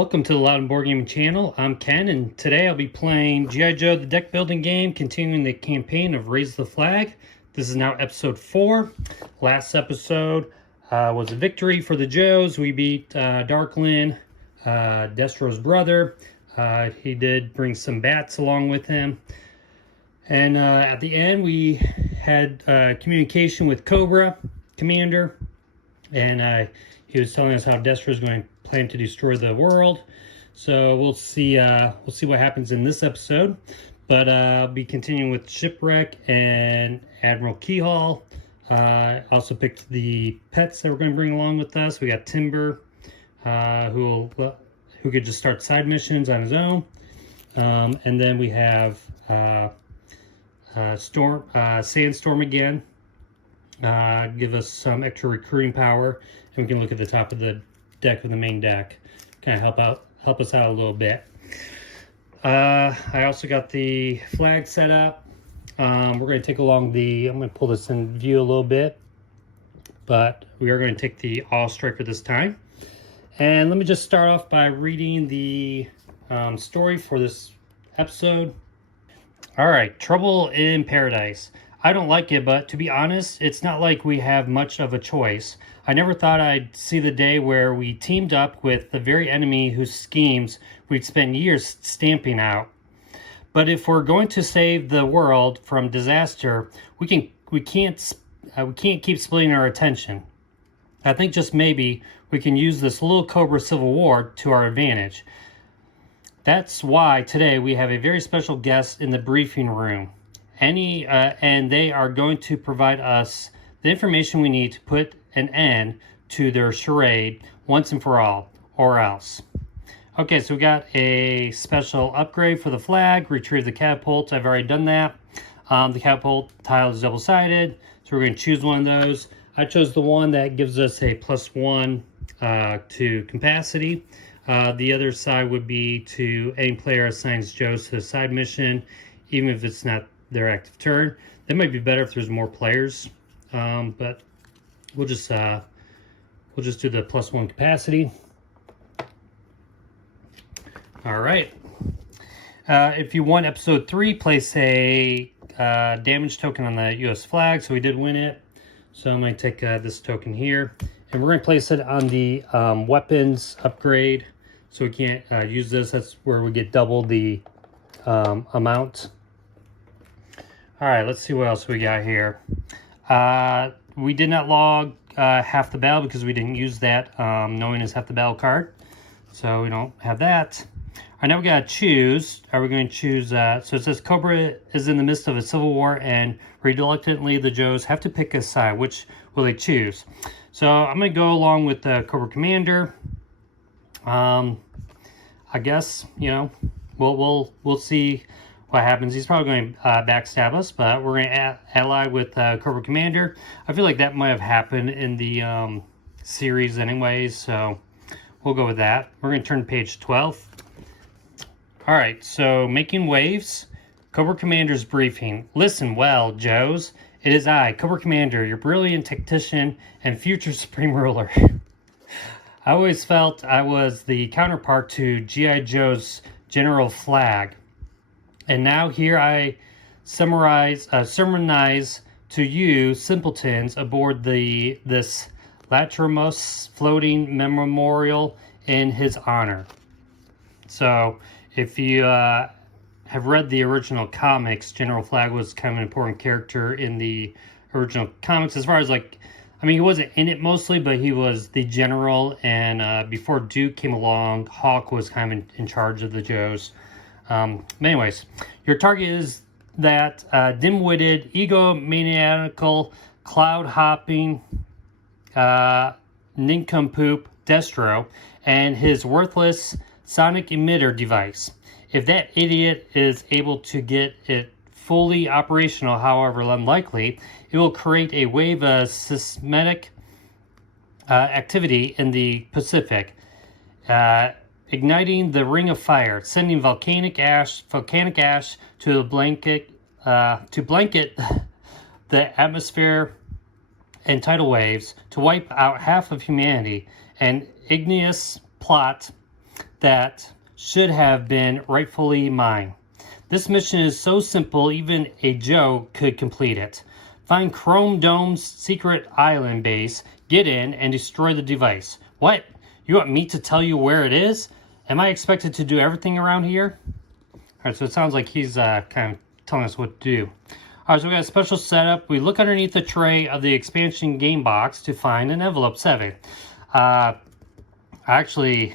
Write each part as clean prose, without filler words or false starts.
Welcome to the Loud and Board Gaming channel. I'm Ken, and today I'll be playing G.I. Joe the deck building game, continuing the campaign of Raise the Flagg. This is now episode 4. Last episode was a victory for the Joes. We beat Darklyn, Destro's brother. He did bring some bats along with him. And at the end, we had communication with Cobra Commander, and he was telling us how Destro's going to plan to destroy the world. So we'll see what happens in this episode. But I'll be continuing with Shipwreck and Admiral Keyhall. Also picked the pets that we're going to bring along with us. We got Timber, who could just start side missions on his own. And then we have Sandstorm again. Give us some extra recruiting power, and we can look at the top of the deck of the main deck, kind of help us out a little bit. I also got the flag set up. We're going to take along I'm going to pull this in view a little bit, but we are going to take the All Striker this time. And let me just start off by reading the story for this episode. All right, Trouble in Paradise. I don't like it, but to be honest, it's not like we have much of a choice. I never thought I'd see the day where we teamed up with the very enemy whose schemes we'd spent years stamping out. But if we're going to save the world from disaster, we can't keep splitting our attention. I think just maybe we can use this little Cobra Civil War to our advantage. That's why today we have a very special guest in the briefing room. And they are going to provide us the information we need to put an end to their charade once and for all, or else. Okay, so we got a special upgrade for the flag. Retrieve the catapult. I've already done that. The catapult tile is double-sided, so we're going to choose one of those. I chose the one that gives us a +1 to capacity. The other side would be to any player assigns Joes to a side mission, even if it's not their active turn. That might be better if there's more players, but we'll just do the +1 capacity. All right. If you won episode 3, place a damage token on the U.S. flag. So we did win it. So I'm going to take this token here, and we're going to place it on the weapons upgrade. So we can't use this. That's where we get double the amount. All right, let's see what else we got here. We did not log half the battle because we didn't use that knowing is half the battle card. So we don't have that. All right, now we got to choose. Are we going to choose? So it says Cobra is in the midst of a civil war, and reluctantly the Joes have to pick a side. Which will they choose? So I'm going to go along with the Cobra Commander. I guess, we'll see what happens. He's probably going to backstab us, but we're going to ally with Cobra Commander. I feel like that might have happened in the series anyways, so we'll go with that. We're going to turn to page 12. All right, so making waves. Cobra Commander's briefing. Listen well, Joes. It is I, Cobra Commander, your brilliant tactician and future Supreme Ruler. I always felt I was the counterpart to G.I. Joe's General Flagg. And now here I sermonize to you simpletons aboard this Latrimos floating memorial in his honor. So if you have read the original comics, General Flagg was kind of an important character in the original comics. As far as he wasn't in it mostly, but he was the general. And before Duke came along, Hawk was kind of in charge of the Joes. Anyways, your target is that dim-witted, egomaniacal, cloud-hopping nincompoop Destro and his worthless sonic emitter device. If that idiot is able to get it fully operational, however unlikely, it will create a wave of seismic activity in the Pacific. Igniting the ring of fire, sending volcanic ash to blanket the atmosphere and tidal waves to wipe out half of humanity. An igneous plot that should have been rightfully mine. This mission is so simple, even a Joe could complete it. Find Chrome Dome's secret island base, get in, and destroy the device. What? You want me to tell you where it is? Am I expected to do everything around here? Alright, so it sounds like he's kind of telling us what to do. Alright, so we got a special setup. We look underneath the tray of the expansion game box to find an envelope 7. Actually,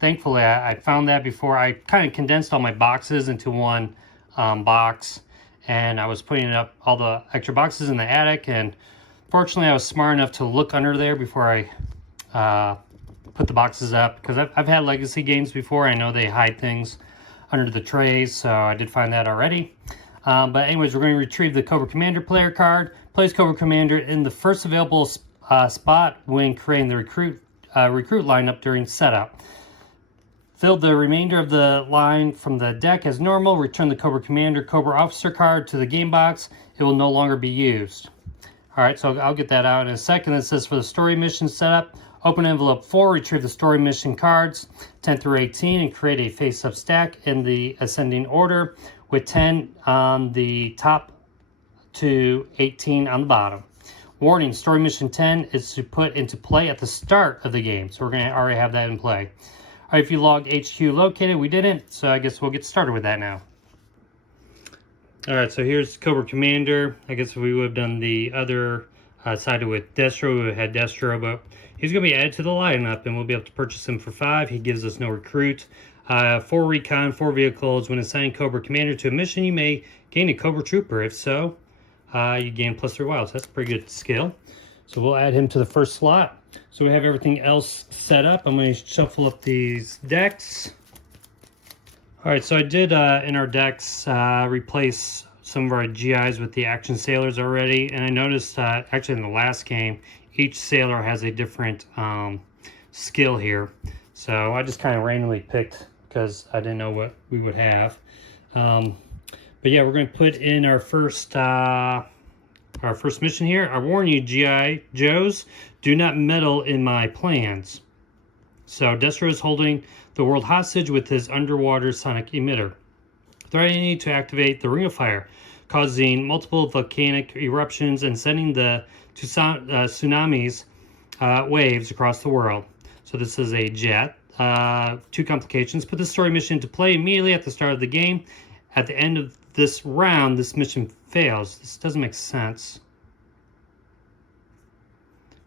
thankfully, I found that before. I kind of condensed all my boxes into one box, and I was putting up all the extra boxes in the attic, and fortunately I was smart enough to look under there before I put the boxes up, because I've had legacy games before. I know they hide things under the trays, so I did find that already. But anyways, we're going to retrieve the Cobra Commander player card. Place Cobra Commander in the first available spot when creating the recruit lineup during setup. Fill the remainder of the line from the deck as normal. Return the Cobra Commander Cobra Officer card to the game box. It will no longer be used. Alright, so I'll get that out in a second. It says for the story mission setup, open envelope 4, retrieve the story mission cards 10 through 18 and create a face-up stack in the ascending order with 10 on the top to 18 on the bottom. Warning, story mission 10 is to put into play at the start of the game, so we're going to already have that in play. All right, if you logged HQ located, we didn't, so I guess we'll get started with that now. All right, so here's Cobra Commander. I guess if we would have done the other sided with Destro, we would have had Destro, but he's going to be added to the lineup, and we'll be able to purchase him for 5. He gives us no recruit. 4 recon, 4 vehicles. When assigning Cobra Commander to a mission, you may gain a Cobra Trooper. If so, you gain +3 wilds. That's a pretty good skill. So we'll add him to the first slot. So we have everything else set up. I'm going to shuffle up these decks. Alright, so I did, in our decks, replace some of our GIs with the action sailors already. And I noticed, actually in the last game, each sailor has a different skill here. So I just kind of randomly picked because I didn't know what we would have. But yeah, we're going to put in our first mission here. I warn you, G.I. Joes, do not meddle in my plans. So Destro is holding the world hostage with his underwater sonic emitter, threatening to activate the Ring of Fire, causing multiple volcanic eruptions and sending the tsunamis waves across the world. So this is a jet. 2 complications. Put the story mission into play immediately at the start of the game. At the end of this round, this mission fails. This doesn't make sense.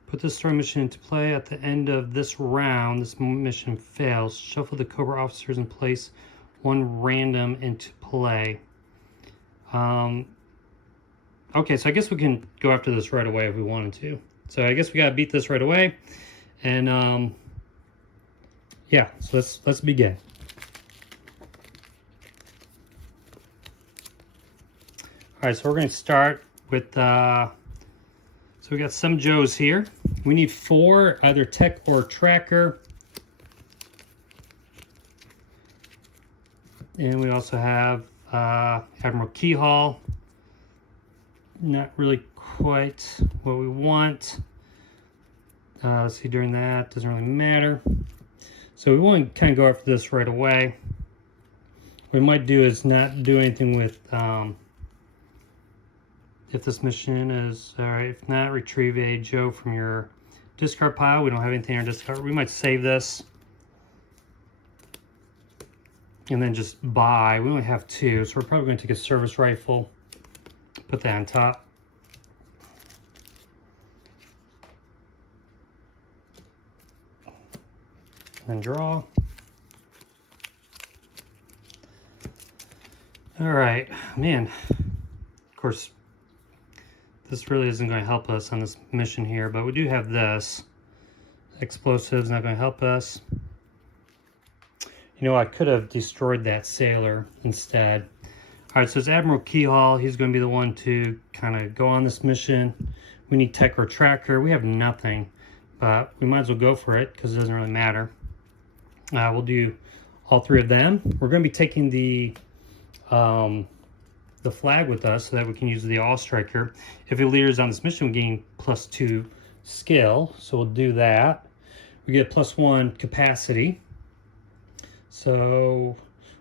Put the story mission into play at the end of this round. This mission fails. Shuffle the Cobra officers and place 1 random into play. Okay, so I guess we can go after this right away if we wanted to. So I guess we gotta beat this right away. And yeah, so let's begin. All right, so we're going to start with, so we got some Joes here. We need 4, either tech or tracker. And we also have Admiral Keyhall. Not really quite what we want. Let's see, during that, doesn't really matter. So we want to kind of go after this right away. What we might do is not do anything with, if this mission is, alright, if not, retrieve a Joe from your discard pile. We don't have anything in our discard. We might save this. And then just buy. We only have 2, so we're probably going to take a service rifle. Put that on top. And draw. Alright, man. Of course, this really isn't going to help us on this mission here, but we do have this. Explosives not going to help us. You know, I could have destroyed that sailor instead. Alright, so it's Admiral Keyhall. He's going to be the one to kind of go on this mission. We need tech or tracker. We have nothing, but we might as well go for it because it doesn't really matter. We'll do all 3 of them. We're going to be taking the flag with us so that we can use the All Striker. If it leaders on this mission, we gain +2 skill, so we'll do that. We get +1 capacity. So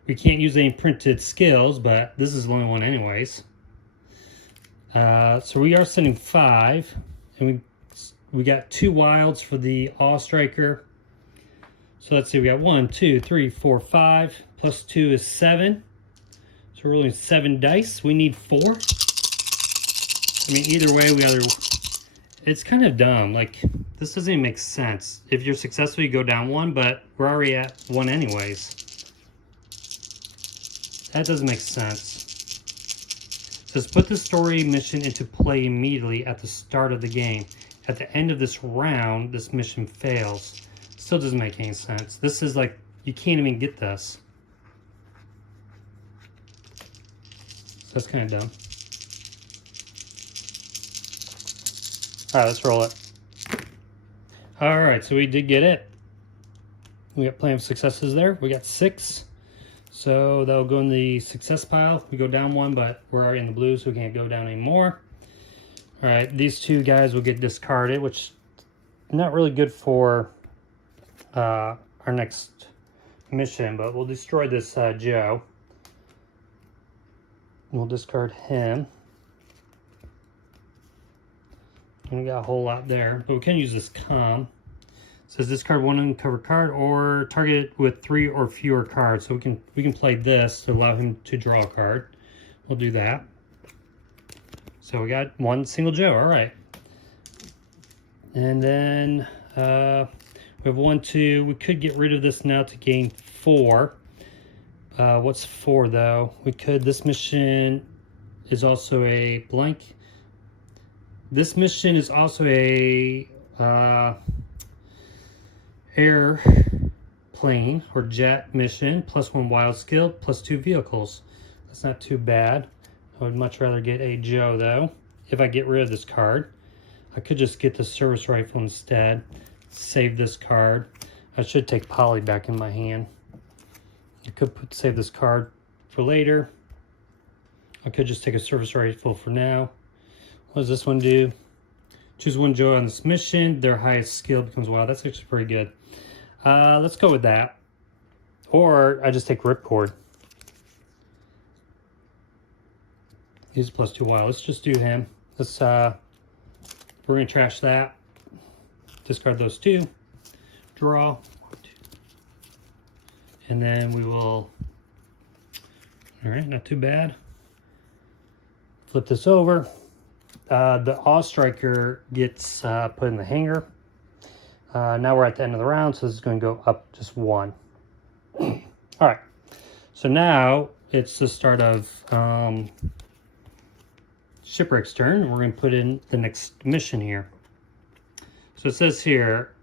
we can't use any printed skills, but this is the only one anyways. So we are sending 5, and we got 2 wilds for the Awe Striker. So let's see, we got 1, 2, 3, 4, 5, plus 2 is 7. So we're rolling 7 dice. We need 4. I mean, either way, it's kind of dumb. Like, this doesn't even make sense. If you're successful, you go down 1, but we're already at 1 anyways. That doesn't make sense. It says, put the story mission into play immediately at the start of the game. At the end of this round, this mission fails. Still doesn't make any sense. This is like, you can't even get this. So that's kind of dumb. Alright, let's roll it. Alright, so we did get it. We got plenty of successes there. We got 6. So that'll go in the success pile. We go down 1, but we're already in the blue, so we can't go down anymore. Alright, these 2 guys will get discarded, which is not really good for our next mission, but we'll destroy this Joe. We'll discard him. And we got a whole lot there, but we can use this com. It says discard 1 uncovered card or target it with 3 or fewer cards. So we can play this to allow him to draw a card. We'll do that. So we got 1 single Joe. All right. And then we have 1, 2. We could get rid of this now to gain 4. What's 4 though? We could. This mission is also a blank. This mission is also a airplane or jet mission, plus 1 wild skill, plus 2 vehicles. That's not too bad. I would much rather get a Joe though. If I get rid of this card, I could just get the service rifle instead. Save this card. I should take Polly back in my hand. I could save this card for later. I could just take a service rifle for now. What does this one do? Choose 1 Joe on this mission. Their highest skill becomes wild. That's actually pretty good. Let's go with that. Or I just take Ripcord. He's plus 2 wild. Let's just do him. Let's we're gonna trash that. Discard those 2. Draw. 1, 2. And then we will. All right, not too bad. Flip this over. The Awe Striker gets put in the hanger. Now we're at the end of the round, so this is going to go up just 1. All right. So now it's the start of Shipwreck's turn. We're going to put in the next mission here. So it says here,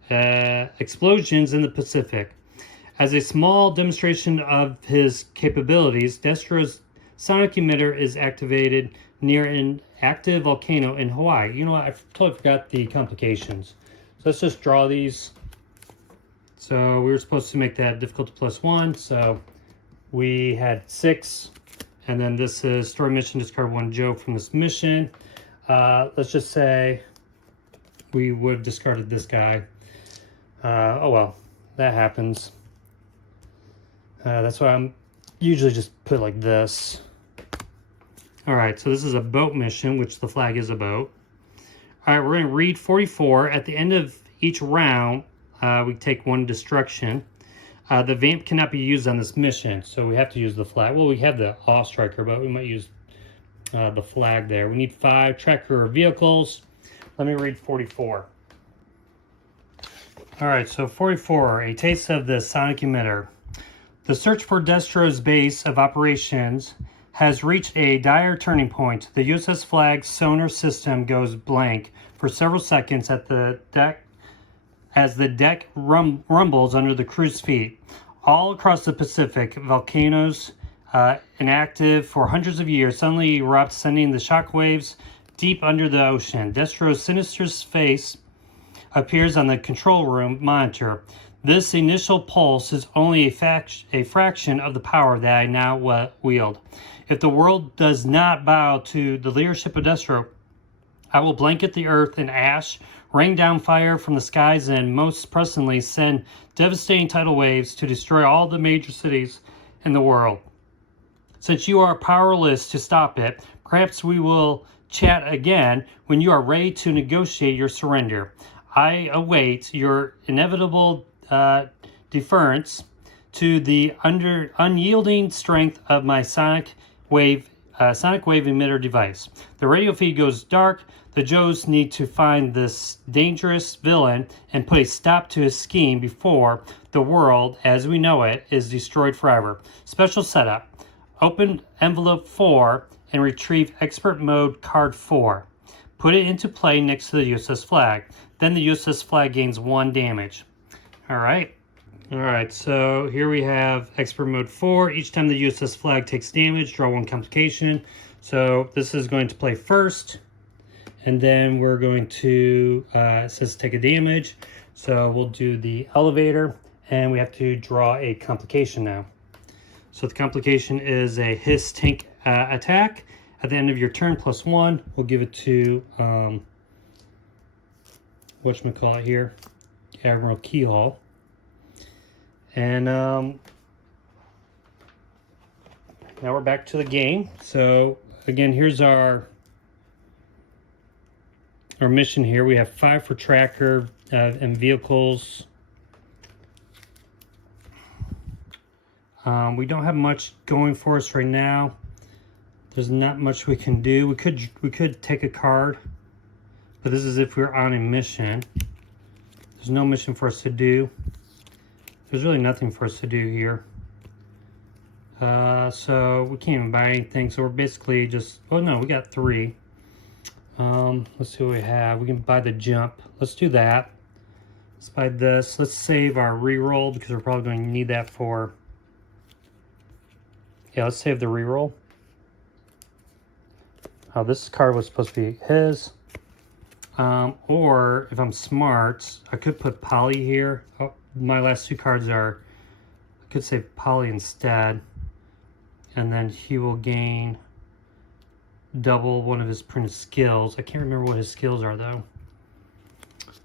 explosions in the Pacific. As a small demonstration of his capabilities, Destro's sonic emitter is activated near an active volcano in Hawaii. You know what? I totally forgot the complications. So let's just draw these. So we were supposed to make that difficulty plus 1. So we had 6. And then this is story mission, discard 1 Joe from this mission. Let's just say we would have discarded this guy. Oh well, that happens. That's why I'm usually just put like this. Alright, so this is a boat mission, which the flag is a boat. Alright, we're going to read 44. At the end of each round, we take 1 destruction. The vamp cannot be used on this mission, so we have to use the flag. Well, we have the Awe Striker, but we might use the flag there. We need 5 tracker vehicles. Let me read 44. Alright, so 44, a taste of the sonic emitter. The search for Destro's base of operations has reached a dire turning point. The USS Flagg sonar system goes blank for several seconds at the deck as the deck rumbles under the crew's feet. All across the Pacific, volcanoes inactive for hundreds of years suddenly erupt, sending the shockwaves deep under the ocean. Destro's sinister face appears on the control room monitor. This initial pulse is only a fraction of the power that I now wield. If the world does not bow to the leadership of Destro, I will blanket the earth in ash rain down fire from the skies, and most presently send devastating tidal waves to destroy all the major cities in the world. Since you are powerless to stop it, perhaps we will chat again when you are ready to negotiate your surrender. I await your inevitable deference to the unyielding strength of my sonic wave emitter device. The radio feed goes dark. The Joes need to find this dangerous villain and put a stop to his scheme before the world, as we know it, is destroyed forever. Special setup. Open envelope 4 and retrieve expert mode card 4. Put it into play next to the USS Flagg. Then the USS Flagg gains 1 damage. Alright, so here we have expert mode 4. Each time the USS Flagg takes damage, draw 1 complication. So this is going to play first. And then we're going to, it says take a damage. So we'll do the elevator. And we have to draw a complication now. So the complication is a hiss tank attack. At the end of your turn, +1. We'll give it to, whatchamacallit here, Admiral Keyhole. And now we're back to the game. So again, here's our mission here. We have 5 for tracker and vehicles. We don't have much going for us right now. There's not much we can do. We could take a card, but this is if we're on a mission. There's no mission for us to do. There's really nothing for us to do here. So we can't even buy anything. So we're basically just, oh no, we got 3. Let's see what we have. We can buy the jump. Let's do that. Let's buy this. Let's save our reroll because we're probably going to need that for, yeah, let's save the reroll. Oh, this card was supposed to be his. Or if I'm smart, I could put Polly here. Oh, my last 2 cards are, I could save Polly instead. And then he will gain double one of his printed skills. I can't remember what his skills are though.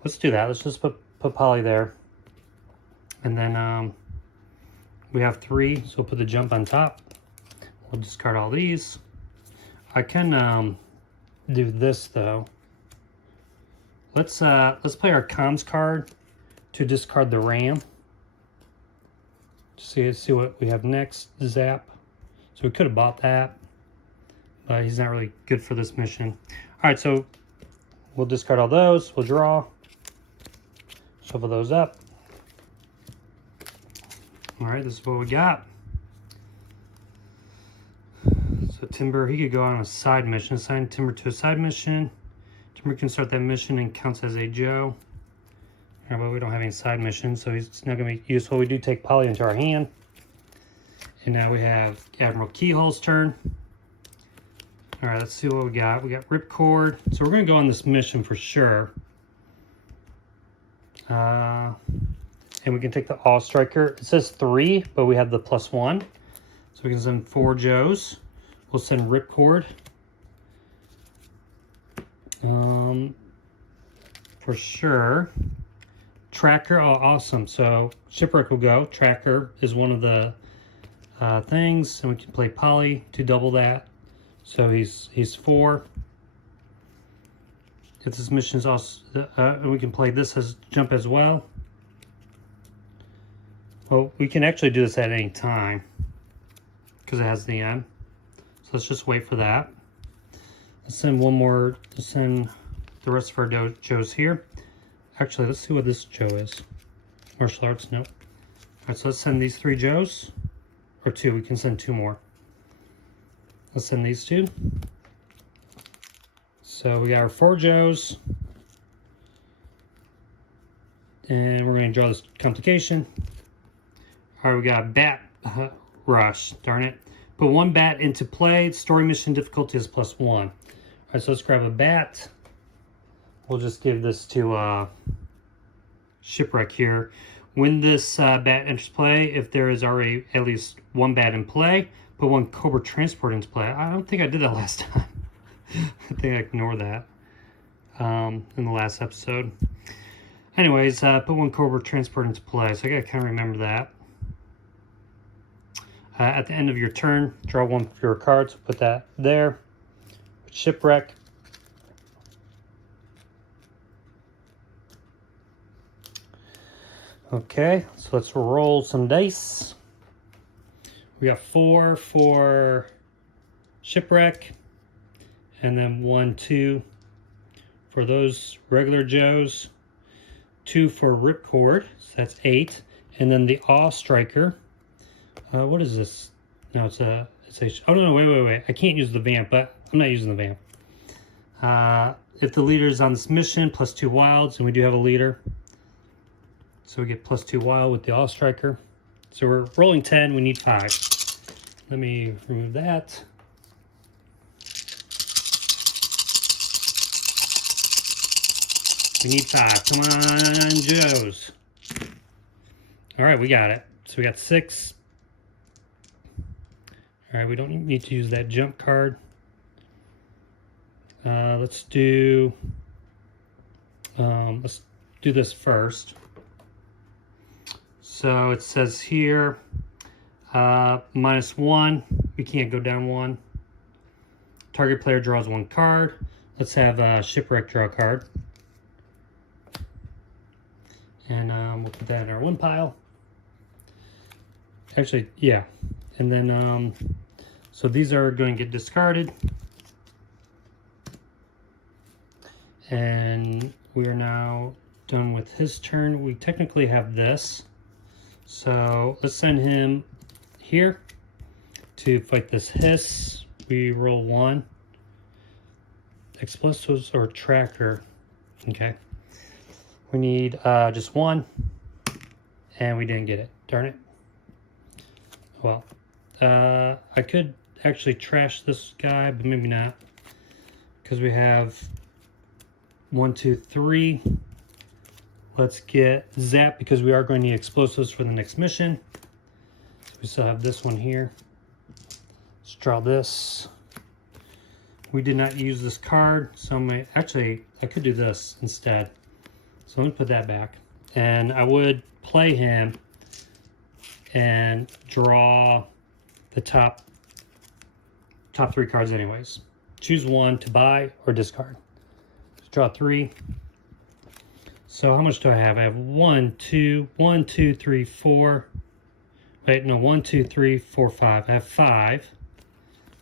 Let's do that. Let's just put Polly there. And then we have 3, so we'll put the jump on top. We'll discard all these. I can do this though. Let's play our comms card to discard the RAM. See what we have next. Zap. So we could have bought that, but he's not really good for this mission. All right, so we'll discard all those. We'll draw. Shuffle those up. All right, this is what we got. So Timber, he could go on a side mission. Assign Timber to a side mission. Timber can start that mission and counts as a Joe. All right, but we don't have any side missions, so he's not going to be useful. We do take Polly into our hand. And now we have Admiral Keyhole's turn. All right, let's see what we got. We got Ripcord. So we're going to go on this mission for sure. And we can take the All Striker. It says 3, but we have the +1. So we can send 4 Joes. We'll send Ripcord. For sure. Tracker, oh awesome. So Shipwreck will go. Tracker is one of the things, and we can play Polly to double that. So he's 4. If this mission is also, we can play this as jump as well. Well, we can actually do this at any time because it has the end. So let's just wait for that. Let's send one more. Let's send the rest of our Joes here. Actually, let's see what this Joe is. Martial arts, nope. All right, so let's send these 3 Joes. Or 2, we can send 2 more. Let's send these 2. So we got our 4 Joes. And we're going to draw this complication. All right, we got a bat rush, darn it. Put 1 bat into play. Story mission difficulty is +1. All right, so let's grab a bat. We'll just give this to Shipwreck here. When this bat enters play, if there is already at least 1 bat in play, put 1 Cobra Transport into play. I don't think I did that last time. I think I ignored that. in the last episode. Anyways, put one Cobra transport into play, so I gotta kind of remember that. At the end of your turn, draw one of your cards, put that there. Shipwreck. Okay, so let's roll some dice. We got 4 for Shipwreck, and then 1, 2 for those regular Joes, 2 for Ripcord, so that's 8, and then the Awe Striker. What is this? No, it's a. Oh no, wait! I can't use the vamp, but I'm not using the vamp. If the leader is on this mission, +2 wilds, and we do have a leader, so we get +2 wild with the Awe Striker. So we're rolling 10. We need 5. Let me remove that. We need 5. Come on, Joes. All right, we got it. So we got 6. All right, we don't need to use that jump card. Let's do this first. So it says here, -1. We can't go down 1. Target player draws 1 card. Let's have Shipwreck draw a card. And we'll put that in our 1 pile. Actually, yeah. And then, so these are going to get discarded. And we are now done with his turn. We technically have this. So let's send him here to fight this hiss. We roll 1. Explosives or tracker. Okay. We need just 1. And we didn't get it. Darn it. Well, I could actually trash this guy, but maybe not. Because we have 1, 2, 3. Let's get Zap because we are going to need explosives for the next mission. So we still have this one here. Let's draw this. We did not use this card, so actually I could do this instead. So let me put that back. And I would play him and draw the top 3 cards anyways. Choose 1 to buy or discard. Let's draw 3. So how much do I have? I have 1, 2, 3, 4. Wait, no, 1, 2, 3, 4, 5. I have 5.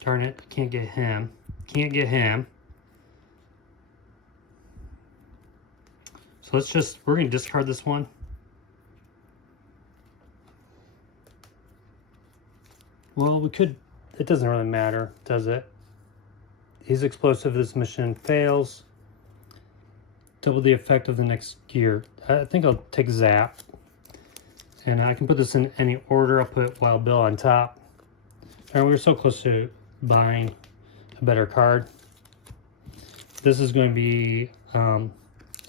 Darn it, I can't get him. Can't get him. So we're going to discard this one. Well, we could, it doesn't really matter, does it? He's explosive, this mission fails. Double the effect of the next gear. I think I'll take Zap. And I can put this in any order. I'll put Wild Bill on top. And we're so close to buying a better card. This is going to be,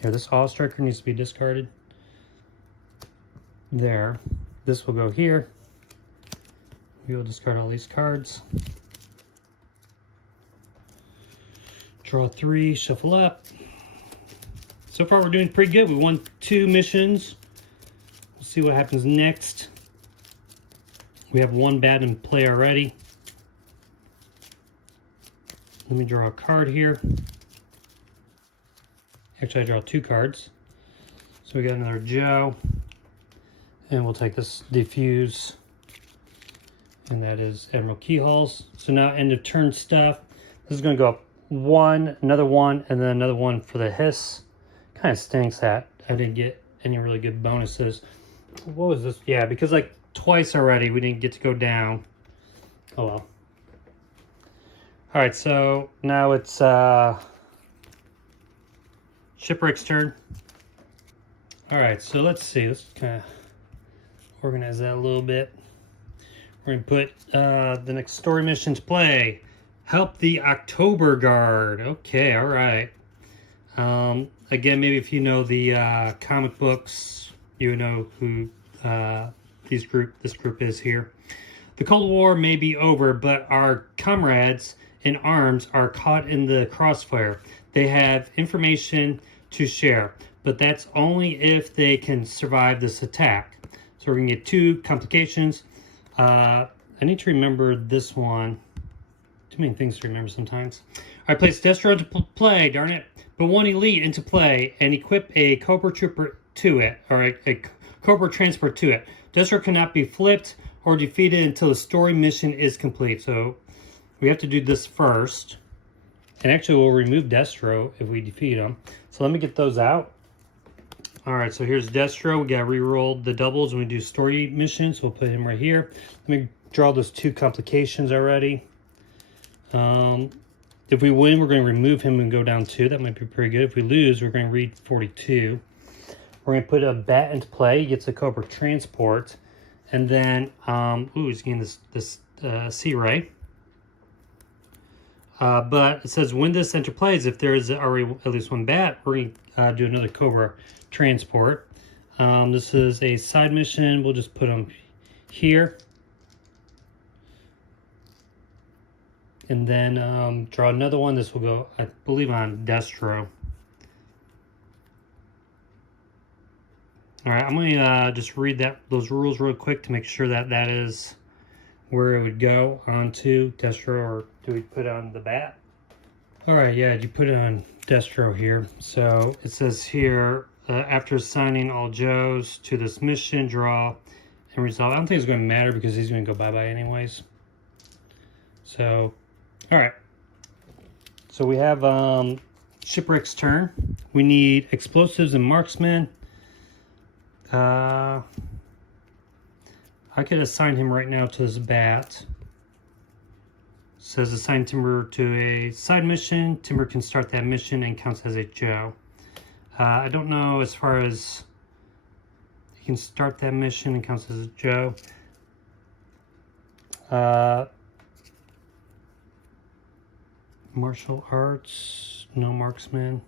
this Awe Striker needs to be discarded. There. This will go here. We will discard all these cards. Draw 3, shuffle up. So far we're doing pretty good. We won 2 missions. We'll see what happens next. We have 1 bad in play already. Let me draw a card here. Actually, I draw 2 cards. So we got another Joe. And we'll take this Diffuse. And that is Emerald Keyholes. So now end of turn stuff. This is going to go up 1, another 1, and then another 1 for the hiss. Kind of stinks that I didn't get any really good bonuses. What was this? Yeah, because like twice already we didn't get to go down. Oh well. Alright, so now it's Shipwreck's turn. Alright, so let's see. Let's kind of organize that a little bit. We're going to put the next story mission to play. Help the October Guard. Okay, alright. Again, maybe if you know the comic books, you know who this group is here. The Cold War may be over, but our comrades in arms are caught in the crossfire. they have information to share, but that's only if they can survive this attack. So we're gonna get 2 complications. I need to remember this one. Too many things to remember sometimes. I place Destro into play, darn it. But 1 elite into play and equip a Cobra Trooper to it, or a Cobra Transport to it. Destro cannot be flipped or defeated until the story mission is complete. So we have to do this first. And actually we'll remove Destro if we defeat him. So let me get those out. Alright, so here's Destro. We got rerolled the doubles when we do story missions. We'll put him right here. Let me draw those 2 complications already. If we win, we're going to remove him and go down 2. That might be pretty good. If we lose, we're going to read 42. We're going to put a bat into play. He gets a Cobra Transport. And then, he's getting this C-Ray. But it says when this enter plays, if there is already at least 1 bat, we're going to do another Cobra Transport. This is a side mission. We'll just put him here. And then draw another one. This will go, I believe, on Destro. All right, I'm going to just read those rules real quick to make sure that that is where it would go onto Destro, or do we put it on the bat? All right, yeah, you put it on Destro here. So it says here, after assigning all Joes to this mission, draw and resolve. I don't think it's going to matter because he's going to go bye-bye anyways. So, all right. So we have Shipwreck's turn. We need explosives and marksmen. I could assign him right now to this bat. It says assign Timber to a side mission. Timber can start that mission and counts as a Joe. I don't know as far as he can start that mission and counts as a Joe. Martial arts, no marksman.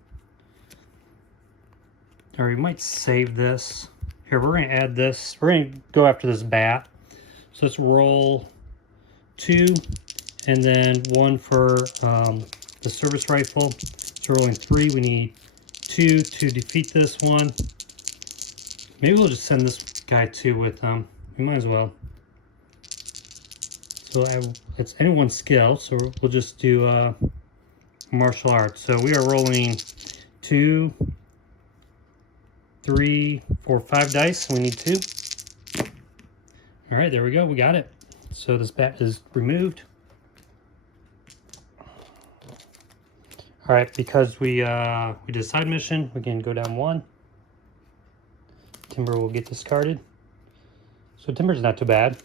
Or you might save this. Here, we're going to add this. We're going to go after this bat. So let's roll 2 and then 1 for the service rifle. So rolling 3, we need 2 to defeat this one. Maybe we'll just send this guy 2 with them. We might as well. So it's anyone's skill, so we'll just do martial arts. So we are rolling 2, 3, 4, 5 dice. We need 2. All right, there we go. We got it. So this bat is removed. All right, because we did a side mission, we can go down 1. Timber will get discarded. So Timber's not too bad.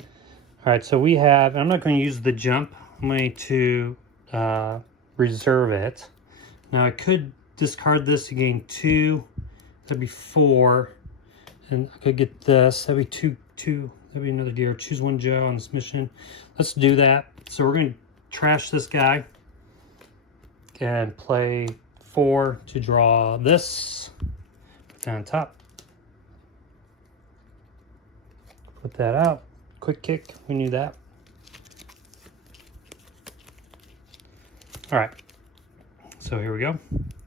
All right, so we have, I'm not going to use the jump. I'm going to reserve it. Now I could discard this to gain 2. That'd be 4. And I could get this. That'd be 2. That'd be another deer. Choose 1 Joe on this mission. Let's do that. So we're going to trash this guy and play 4 to draw this. Put that on top. Put that out. Quick kick. We knew that. All right. So here we go.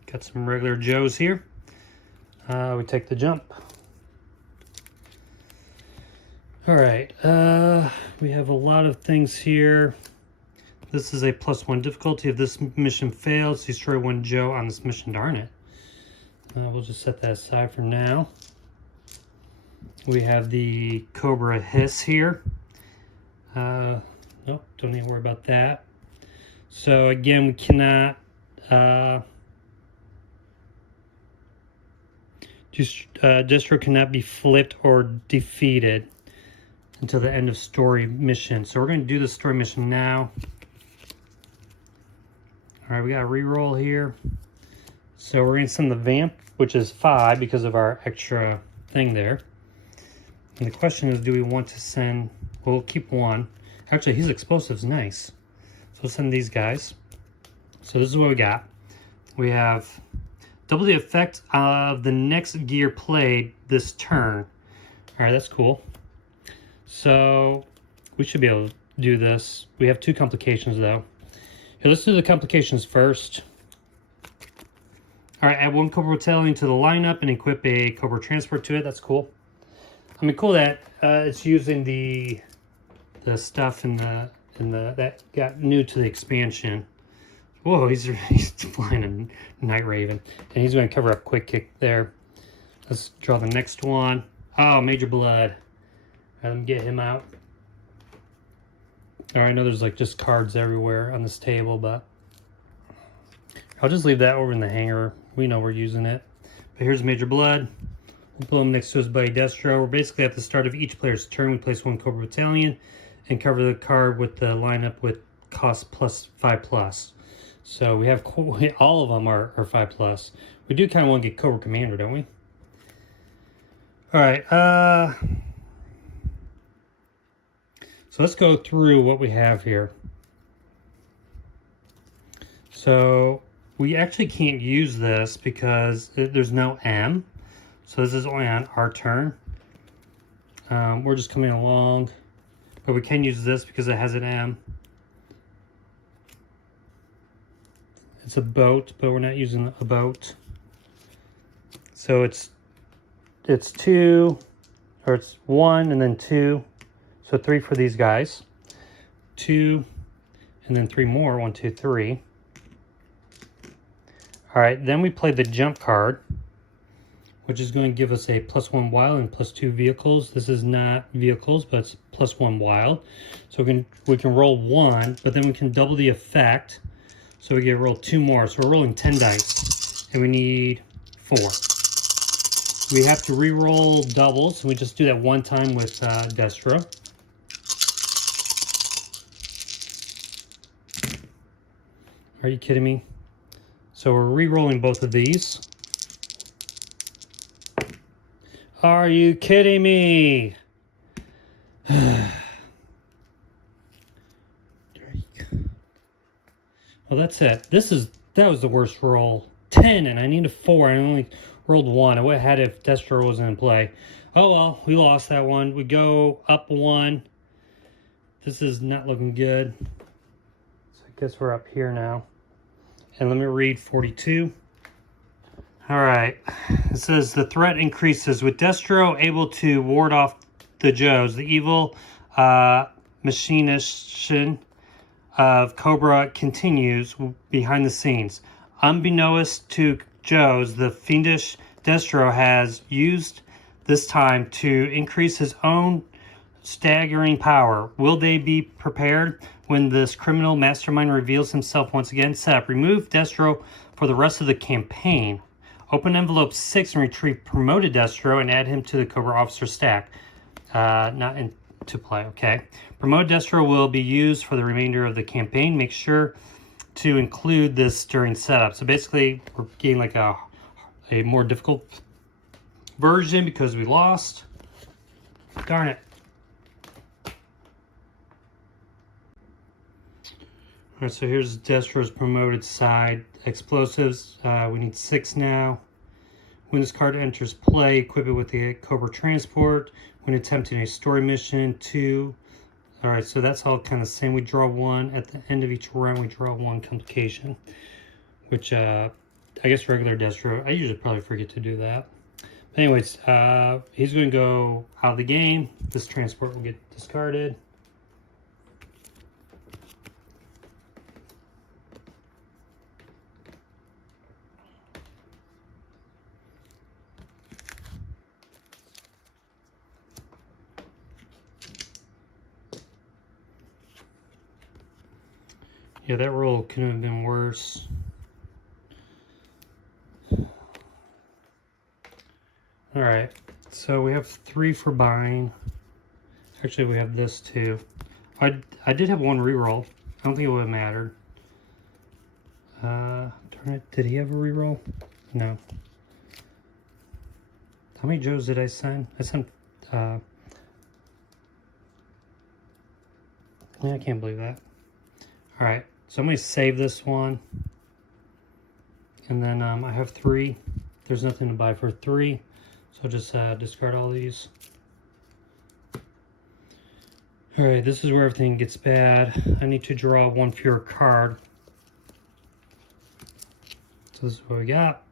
Got some regular Joes here. We take the jump. All right. We have a lot of things here. This is a +1 difficulty. If this mission fails, destroy 1 Joe on this mission. Darn it. We'll just set that aside for now. We have the Cobra Hiss here. Nope, don't even worry about that. So again, we cannot Destro cannot be flipped or defeated until the end of story mission. So we're going to do the story mission now. All right, we got a reroll here. So we're going to send the Vamp, which is 5 because of our extra thing there. And the question is, do we want to send, we'll keep 1. Actually, his explosive's nice. So we'll send these guys. So this is what we got. We have double the effect of the next gear played this turn. All right, that's cool. So we should be able to do this. We have 2 complications though. Here, let's do the complications first. All right, add one Cobra Battalion to the lineup and equip a Cobra Transport to it. That's cool. I mean, cool that it's using the stuff in the that got new to the expansion. Whoa, he's flying a Night Raven, and he's going to cover up Quick Kick there. Let's draw the next one. Oh, Major Blood. Let me get him out. All right, I know there's like just cards everywhere on this table, but I'll just leave that over in the hanger. We know we're using it. But here's Major Blood. We'll put him next to his buddy Destro. We're basically at the start of each player's turn. We place one Cobra Battalion and cover the card with the lineup with cost plus 5+. So we have all of them are 5+. We do kind of want to get Cobra Commander, don't we? All right. So let's go through what we have here. So we actually can't use this because there's no M. So this is only on our turn. We're just coming along. But we can use this because it has an M. It's a boat, but we're not using a boat. So it's 2, or it's 1 and then 2. So 3 for these guys. 2 and then 3 more. 1, 2, 3. All right, then we play the jump card, which is going to give us a +1 wild and +2 vehicles. This is not vehicles, but it's +1 wild. So we can roll 1, but then we can double the effect. So we get to roll 2 more. So we're rolling 10 dice, and we need 4. We have to re-roll doubles, so we just do that one time with Destro. Are you kidding me? So we're re-rolling both of these. Are you kidding me? Well, that's it. That was the worst roll. 10, and I need a 4. I only rolled 1. I would have had it if Destro wasn't in play. Oh well, we lost that one. We go up 1. This is not looking good. So I guess we're up here now. And let me read 42. All right. It says the threat increases with Destro able to ward off the Joes. The evil machination of Cobra continues behind the scenes. Unbeknownst to Joes, the fiendish Destro has used this time to increase his own staggering power. Will they be prepared when this criminal mastermind reveals himself once again? Set up. Remove Destro for the rest of the campaign. Open envelope 6 and retrieve promoted Destro and add him to the Cobra officer stack. Not into play, okay. Promoted Destro will be used for the remainder of the campaign. Make sure to include this during setup. So basically, we're getting like a more difficult version because we lost. Darn it. All right, so here's Destro's promoted side. Explosives, we need 6 now. When this card enters play, equip it with the Cobra Transport. When attempting a story mission, 2. All right, so that's all kind of the same. We draw 1. At the end of each round, we draw 1 complication, which I guess regular Destro, I usually probably forget to do that. But anyways, he's going to go out of the game. This transport will get discarded. Yeah, that roll couldn't have been worse. All right, so we have 3 for buying. Actually, we have this too. I did have 1 reroll. I don't think it would have mattered. Darn it, did he have a reroll? No. How many Joes did I send? I sent, yeah, I can't believe that. All right, so I'm going to save this one. And then I have 3. There's nothing to buy for 3. So just discard all these. All right, this is where everything gets bad. I need to draw 1 fewer card. So this is what we got.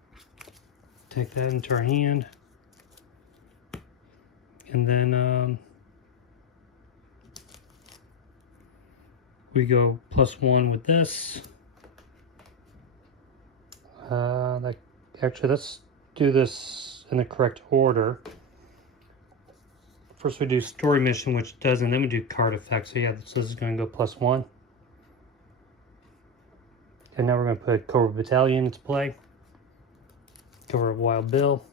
Take that into our hand. And then we go +1 with this. Actually, let's do this in the correct order. First we do story mission, which does, and then we do card effect. So yeah, so this is going to go +1. And now we're going to put Cobra Battalion into play. Cobra Wild Bill.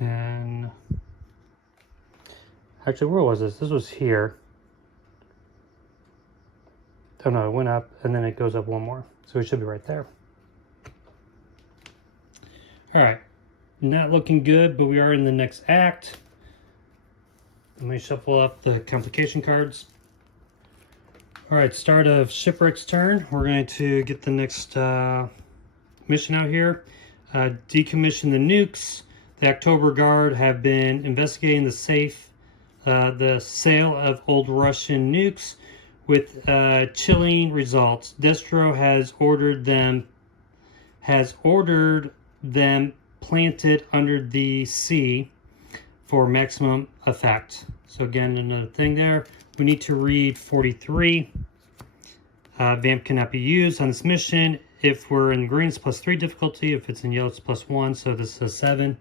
And actually, where was this? This was here. Oh no, it went up and then it goes up one more. So it should be right there. All right, not looking good, but we are in the next act. Let me shuffle up the complication cards. All right, start of Shipwreck's turn. We're going to get the next mission out here. Decommission the nukes. The October Guard have been investigating the sale of old Russian nukes with chilling results. Destro has ordered them planted under the sea for maximum effect. So again, another thing there. We need to read 43. Vamp cannot be used on this mission. If we're in green, it's +3 difficulty. If it's in yellow, it's +1. So this is a 7.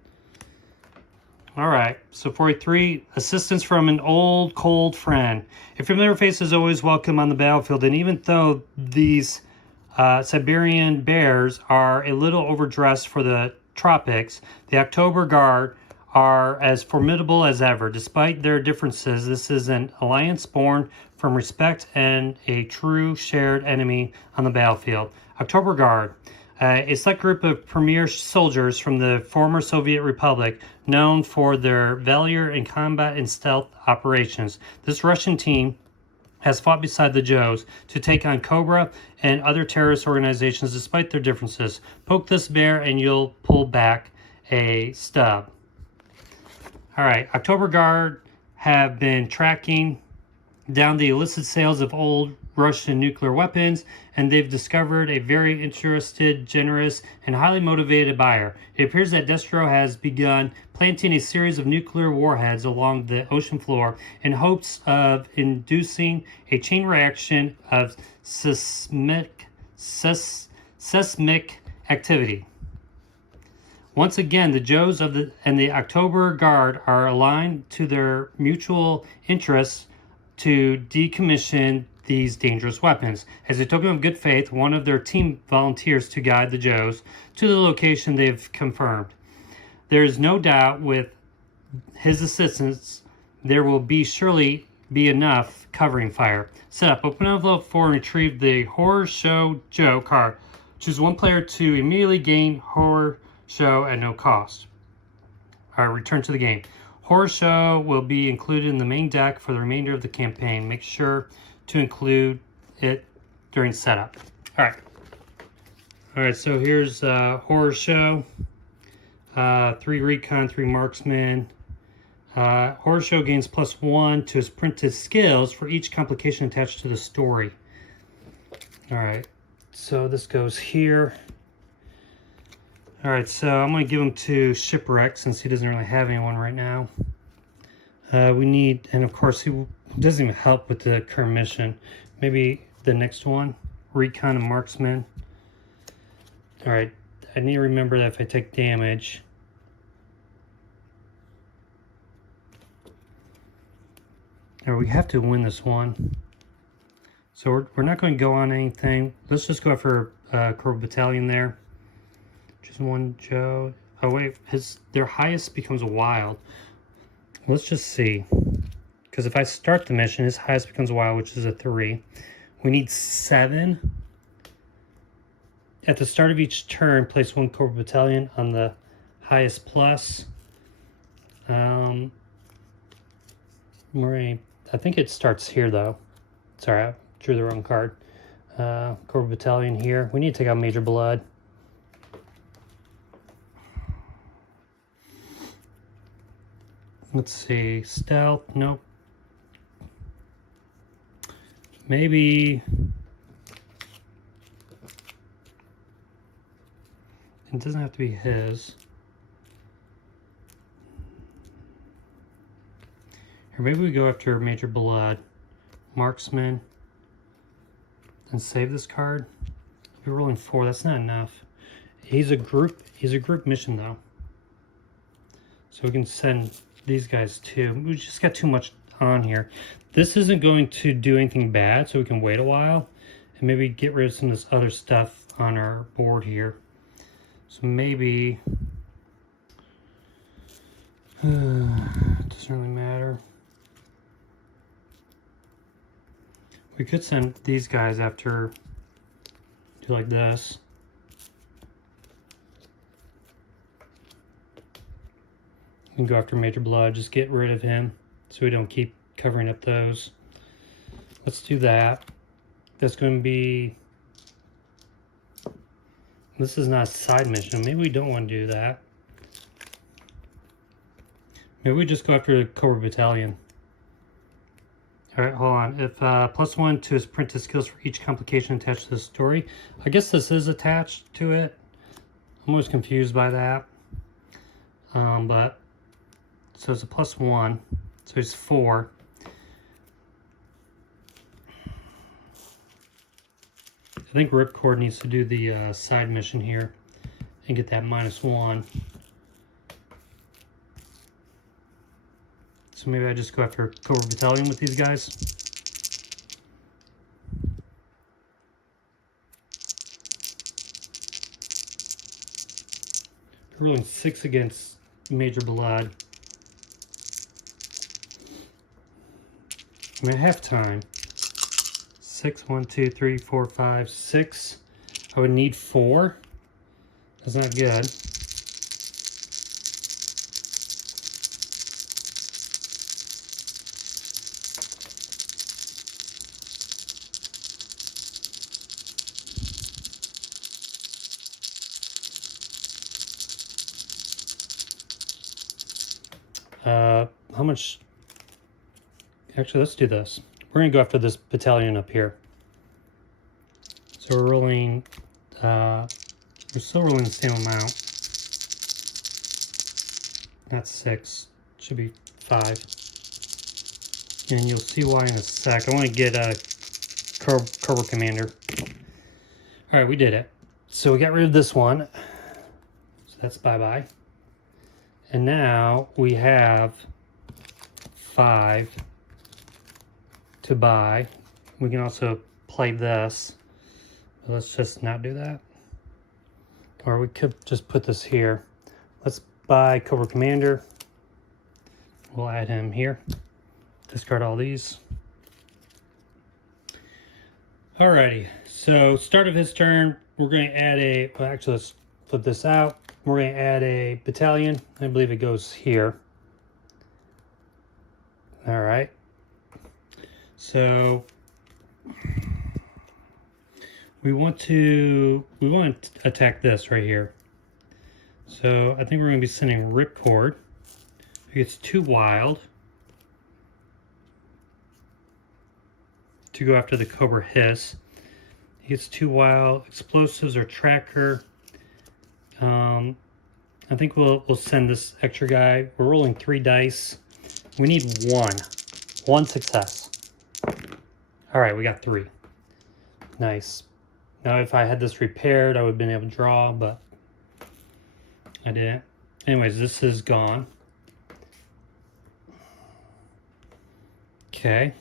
All right, so 43, assistance from an old, cold friend. A familiar face is always welcome on the battlefield, and even though these Siberian bears are a little overdressed for the tropics, the October Guard are as formidable as ever. Despite their differences, this is an alliance born from respect and a true shared enemy on the battlefield. October Guard. A select group of premier soldiers from the former Soviet Republic known for their valor in combat and stealth operations. This Russian team has fought beside the Joes to take on Cobra and other terrorist organizations despite their differences. Poke this bear and you'll pull back a stub. All right, October Guard have been tracking down the illicit sales of old Russian nuclear weapons, and they've discovered a very interested, generous, and highly motivated buyer. It appears that Destro has begun planting a series of nuclear warheads along the ocean floor in hopes of inducing a chain reaction of seismic activity. Once again, the Joes and the October Guard are aligned to their mutual interests to decommission these dangerous weapons. As a token of good faith, one of their team volunteers to guide the Joes to the location they've confirmed. There is no doubt with his assistance, there will surely be enough covering fire. Set up. Open envelope 4 and retrieve the Horror Show Joe card. Choose one player to immediately gain Horror Show at no cost. All right, return to the game. Horror Show will be included in the main deck for the remainder of the campaign. Make sure to include it during setup. All right, so here's Horror Show. 3 Recon, 3 Marksman. Horror Show gains +1 to his printed skills for each complication attached to the story. All right, so this goes here. All right, so I'm going to give him to Shipwreck since he doesn't really have anyone right now. We need, and of course he doesn't even help with the current mission. Maybe the next one, Recon and Marksman. All right, I need to remember that if I take damage. All right, we have to win this one. So we're not going to go on anything. Let's just go for Cobra Battalion there. Just one Joe. Oh wait, their highest becomes a wild. Let's just see. Because if I start the mission, his highest becomes a wild, which is a 3. We need 7. At the start of each turn, place 1 Cobra Battalion on the highest plus. I think it starts here though. Sorry, I drew the wrong card. Cobra Battalion here. We need to take out Major Blood. Let's see, stealth, nope. Maybe It doesn't have to be his. Or maybe we go after Major Blood, Marksman, and save this card. We're rolling 4. That's not enough. He's a group mission though. So we can send these guys too. We just got too much on here. This isn't going to do anything bad, so we can wait a while and maybe get rid of some of this other stuff on our board here. So maybe it doesn't really matter. We could send these guys after, do like this. We can go after Major Blood, just get rid of him so we don't keep covering up those. Let's do that. That's going to be, this is not a side mission. Maybe we don't want to do that. Maybe we just go after the Cobra Battalion. Alright, hold on. If +1 to his printed skills for each complication attached to the story. I guess this is attached to it. I'm always confused by that. But, so it's a +1. So it's 4. I think Ripcord needs to do the side mission here and get that -1. So maybe I just go after Cobra Battalion with these guys. We're rolling 6 against Major Blood. I mean, I have time. 6, 1, 2, 3, 4, 5, 6. I would need 4. That's not good. How much? Actually, let's do this. We're gonna go after this battalion up here. So we're rolling, we're still rolling the same amount. Not 6, should be 5. And you'll see why in a sec. I want to get a Cobra Commander. All right, we did it. So we got rid of this one. So that's bye-bye. And now we have 5 to buy. We can also play this. But let's just not do that. Or we could just put this here. Let's buy Cobra Commander. We'll add him here. Discard all these. Alrighty, so start of his turn, we're going to add a, well, actually let's flip this out. We're going to add a battalion. I believe it goes here. Alright. So we want to attack this right here. So I think we're going to be sending Ripcord. He gets 2 wild to go after the Cobra Hiss. He gets 2 wild explosives or tracker. I think we'll send this extra guy. We're rolling 3 dice. We need 1 success. All right, we got 3. Nice. Now if I had this repaired, I would have been able to draw, but I didn't. Anyways, this is gone. Okay.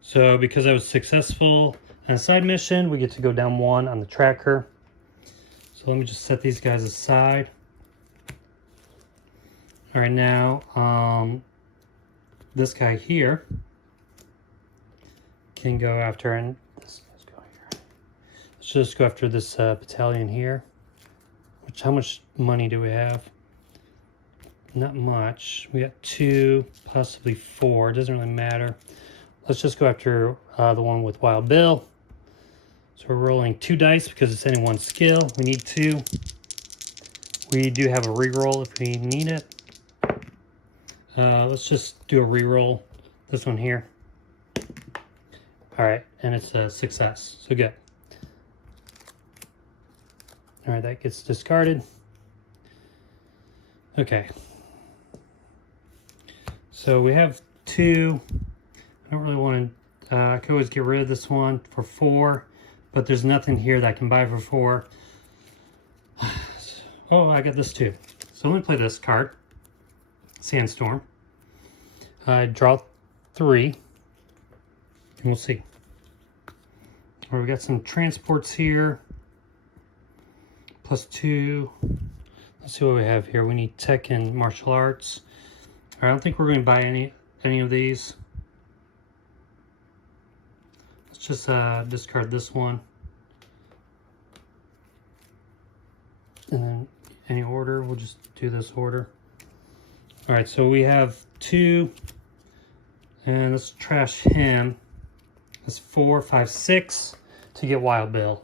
So because I was successful on a side mission, we get to go down 1 on the tracker. So let me just set these guys aside. All right, now this guy here can go after, and this guy's go here. Let's just go after this battalion here. How much money do we have? Not much. We got 2, possibly 4. It doesn't really matter. Let's just go after the one with Wild Bill. So we're rolling 2 dice because it's any 1 skill. We need 2. We do have a reroll if we need it. Let's just do a reroll. This one here. All right, and it's a success. So good. All right, that gets discarded. Okay. So we have 2. I don't really want to, I could always get rid of this one for 4, but there's nothing here that I can buy for 4. Oh, I got this too. So let me play this card, Sandstorm. I draw 3, and we'll see. All right, we got some transports here, +2. Let's see what we have here. We need tech and martial arts. I don't think we're going to buy any of these. Let's just discard this one. And then any order, we'll just do this order. All right, so we have 2, and let's trash him. That's 4, 5, 6 to get Wild Bill.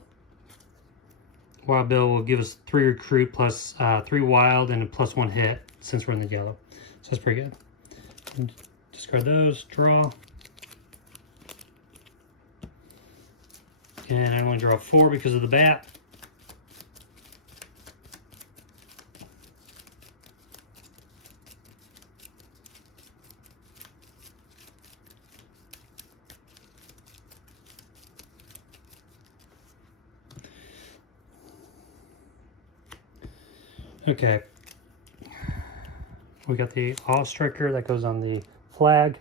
Wild Bill will give us 3 recruit plus 3 wild and a +1 hit since we're in the yellow. So that's pretty good. And discard those, draw. And I only draw 4 because of the bat. Okay. We got the Awe Striker that goes on the flag.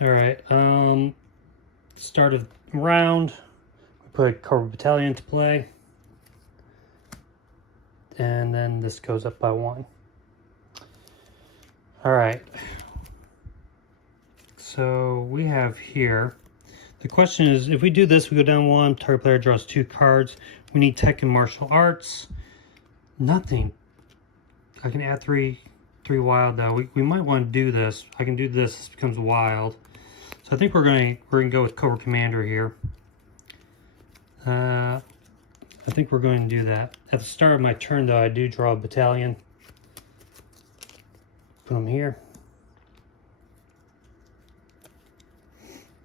All right. Start of round. We put Cobra Battalion into play. And then this goes up by 1. All right. So we have here. The question is, if we do this, we go down 1, target player draws 2 cards. We need tech and martial arts. Nothing. I can add 3 wild though. We might want to do this. I can do this. This becomes wild. So I think we're going to go with Cobra Commander here. I think we're going to do that. At the start of my turn though, I do draw a battalion. Put them here.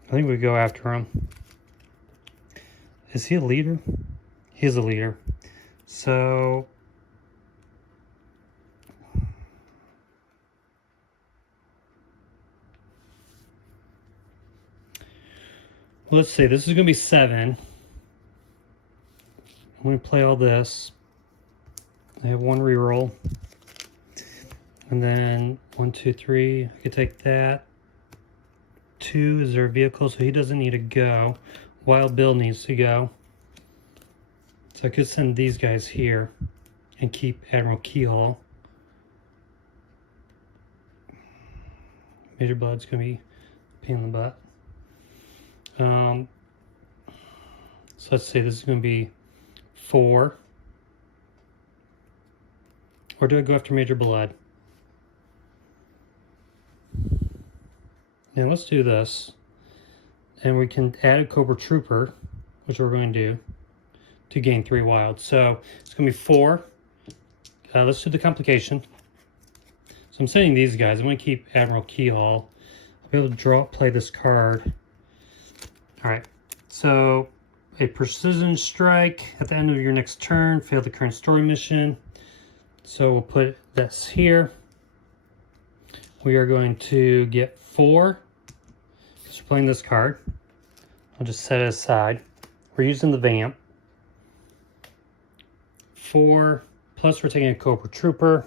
I think we go after him. Is he a leader? He's a leader. So let's see, this is going to be 7. I'm going to play all this. I have 1 reroll. And then 1, 2, 3. I could take that. 2 is their vehicle, so he doesn't need to go. Wild Bill needs to go. So I could send these guys here and keep Admiral Keyhole. Major Blood's going to be a pain in the butt. So let's say this is going to be 4. Or do I go after Major Blood? Now let's do this. And we can add a Cobra Trooper, which we're going to do, to gain 3 wild. So it's going to be 4. Let's do the complication. So I'm sending these guys. I'm going to keep Admiral Keyhole. I'll be able to play this card. All right. So a precision strike at the end of your next turn. Fail the current story mission. So we'll put this here. We are going to get 4. Just playing this card. I'll just set it aside. We're using the vamp. 4, plus we're taking a Cobra Trooper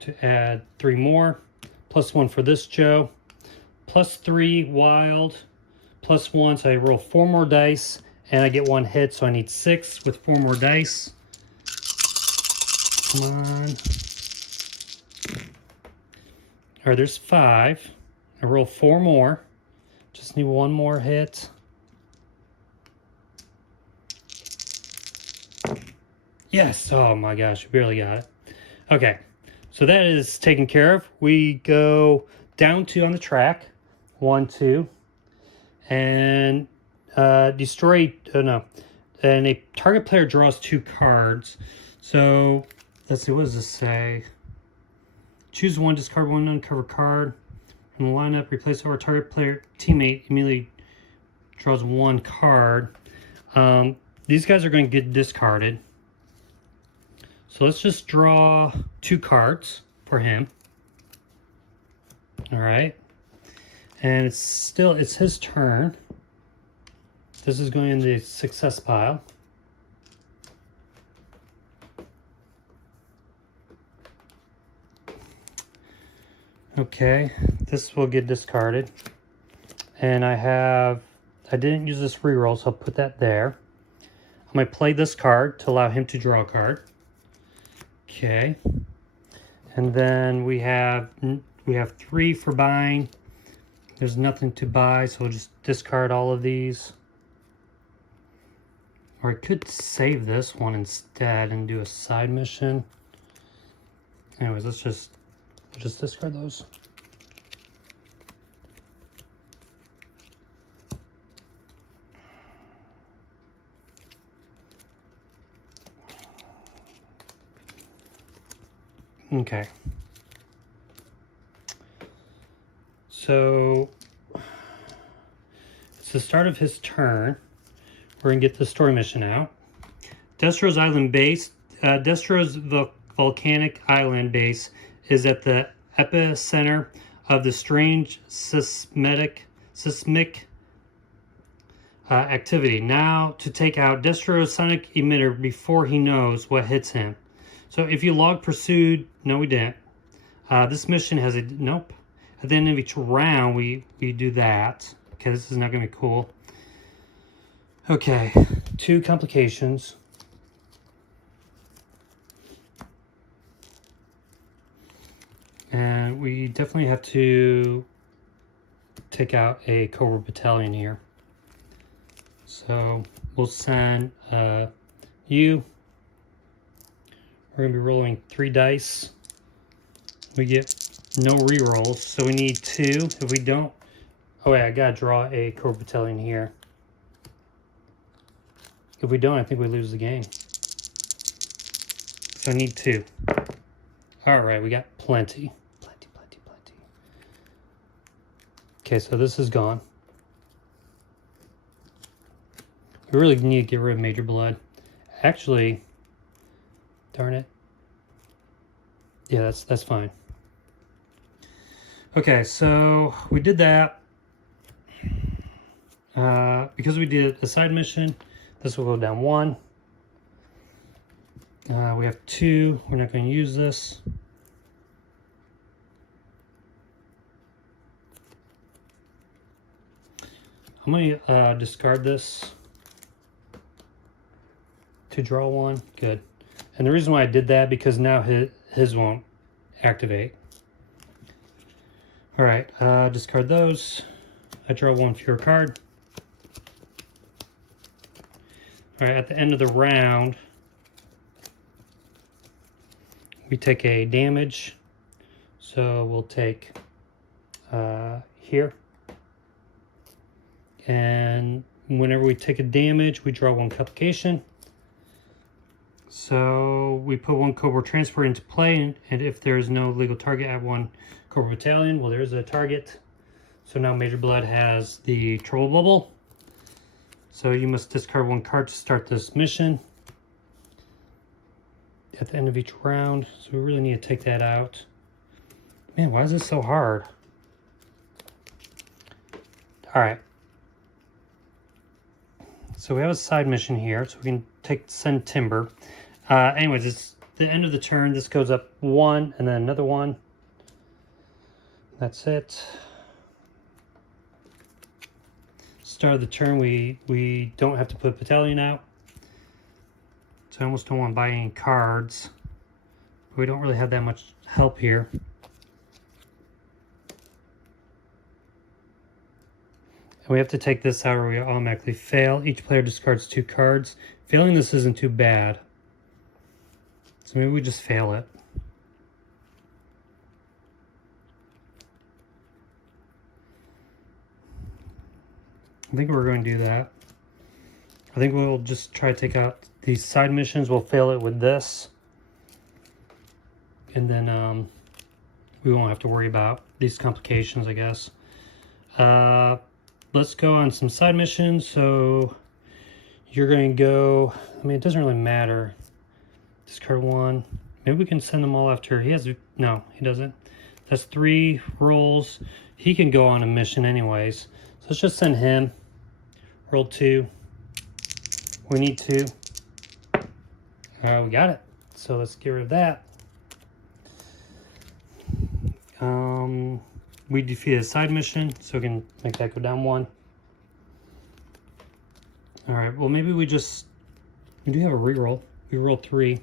to add 3 more. +1 for this Joe. +3 wild. +1, so I roll 4 more dice, and I get 1 hit, so I need 6 with 4 more dice. Come on. All right, there's 5. I roll 4 more. Just need 1 more hit. Yes, oh my gosh, we barely got it. Okay, so that is taken care of. We go down 2 on the track. 1, 2. And destroy, no. And a target player draws 2 cards. So, let's see, what does this say? Choose 1, discard 1 uncovered card. From the lineup, replace our target player teammate immediately draws 1 card. These guys are going to get discarded. So let's just draw 2 cards for him. All right. And it's his turn. This is going in the success pile. Okay, this will get discarded. And I didn't use this reroll, so I'll put that there. I'm going to play this card to allow him to draw a card. Okay. And then we have 3 for buying. There's nothing to buy, so we'll just discard all of these. Or I could save this one instead and do a side mission. Anyways, let's just discard those. Okay. So it's the start of his turn. We're gonna get the story mission out. Destro's island base. Destro's volcanic island base is at the epicenter of the strange seismic activity. Now to take out Destro's sonic emitter before he knows what hits him. So if you log pursued, no we didn't. This mission has a, nope. At the end of each round we do that. Okay, this is not gonna be cool. Okay, 2 complications. And we definitely have to take out a Cobra battalion here. So we'll send you. We're going to be rolling 3 dice. We get no rerolls, so we need 2. If we don't, oh wait, I got to draw a Cobra battalion here. If we don't, I think we lose the game. So I need 2. All right, we got plenty. Plenty. Okay, so this is gone. We really need to get rid of Major Blood. Actually, darn it. Yeah, that's fine. Okay, so we did that. Because we did a side mission, this will go down 1. We have 2. We're not going to use this. I'm going to discard this to draw 1. Good. And the reason why I did that, because now his won't activate. All right, discard those. I draw 1 fewer card. All right, at the end of the round, we take a damage. So we'll take here. And whenever we take a damage, we draw 1 complication. So we put 1 Cobra transfer into play, and if there is no legal target, add 1 Cobra battalion. Well, there's a target. So now Major Blood has the trouble bubble. So you must discard 1 card to start this mission at the end of each round. So we really need to take that out. Man, why is this so hard? All right. So we have a side mission here, so we can send timber. Anyways, it's the end of the turn. This goes up 1 and then another 1. That's it. Start of the turn, we don't have to put battalion out. So I almost don't want to buy any cards. We don't really have that much help here. And we have to take this out or we automatically fail. Each player discards 2 cards. Failing this isn't too bad. So maybe we just fail it. I think we're going to do that. I think we'll just try to take out these side missions. We'll fail it with this. And then we won't have to worry about these complications, I guess. Let's go on some side missions. So You're going to go, I mean, it doesn't really matter. Discard 1. Maybe we can send them all after. He has, no, he doesn't. That's 3 rolls. He can go on a mission anyways. So let's just send him. Roll 2. We need 2. We got it. So let's get rid of that. We defeated a side mission, so we can make that go down 1. Alright, well maybe we do have a reroll. We roll 3.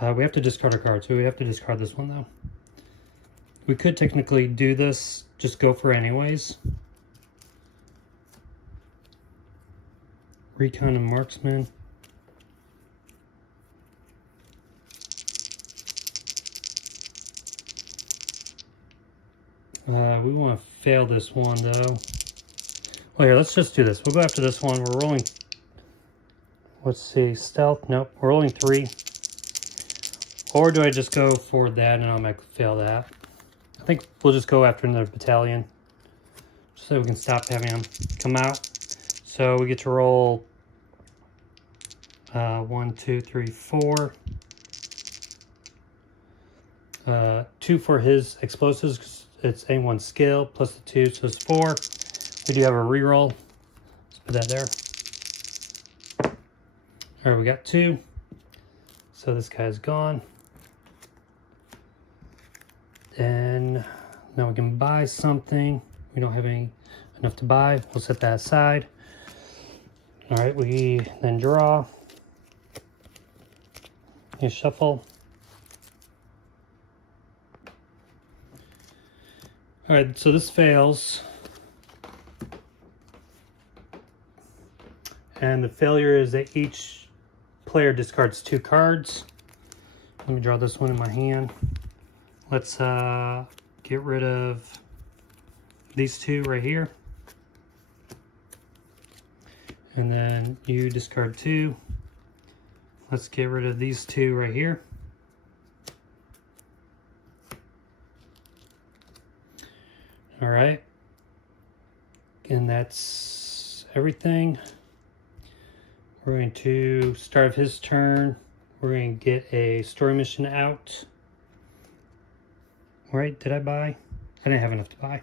We have to discard a card, so we have to discard this one though. We could technically do this, just go for it anyways. Recon and Marksman. We want to fail this one though. Well, here, let's just do this. We'll go after this one. We're rolling. Let's see, stealth. Nope, we're rolling 3. Or do I just go for that and I might fail that? I think we'll just go after another battalion, so we can stop having them come out. So we get to roll 1, 2, 3, 4. 2 for his explosives, 'cause it's A1 skill, plus the 2, so it's 4. We do have a reroll. Let's put that there. Alright, we got 2. So this guy's gone. And now we can buy something. We don't have enough to buy. We'll set that aside. Alright, we then draw. You shuffle. Alright, so this fails. And the failure is that each player discards 2 cards. Let me draw this one in my hand. Let's get rid of these 2 right here. And then you discard 2. Let's get rid of these 2 right here. All right. And that's everything. We're going to start his turn. We're going to get a story mission out. Right, did I buy? I didn't have enough to buy.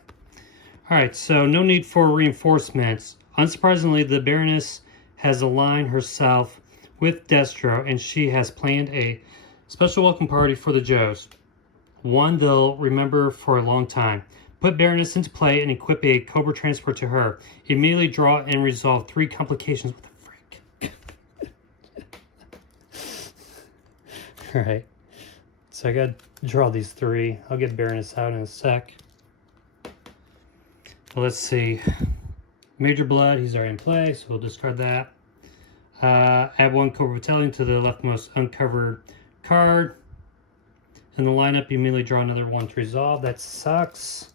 Alright, so no need for reinforcements. Unsurprisingly, the Baroness has aligned herself with Destro, and she has planned a special welcome party for the Joes. One they'll remember for a long time. Put Baroness into play and equip a Cobra transport to her. Immediately draw and resolve 3 complications with a freak. Alright, so I got draw these 3. I'll get Baroness out in a sec. Well, let's see. Major Blood, he's already in play, so we'll discard that. Add 1 Cobra Battalion to the leftmost uncovered card. In the lineup, you immediately draw another 1 to resolve. That sucks.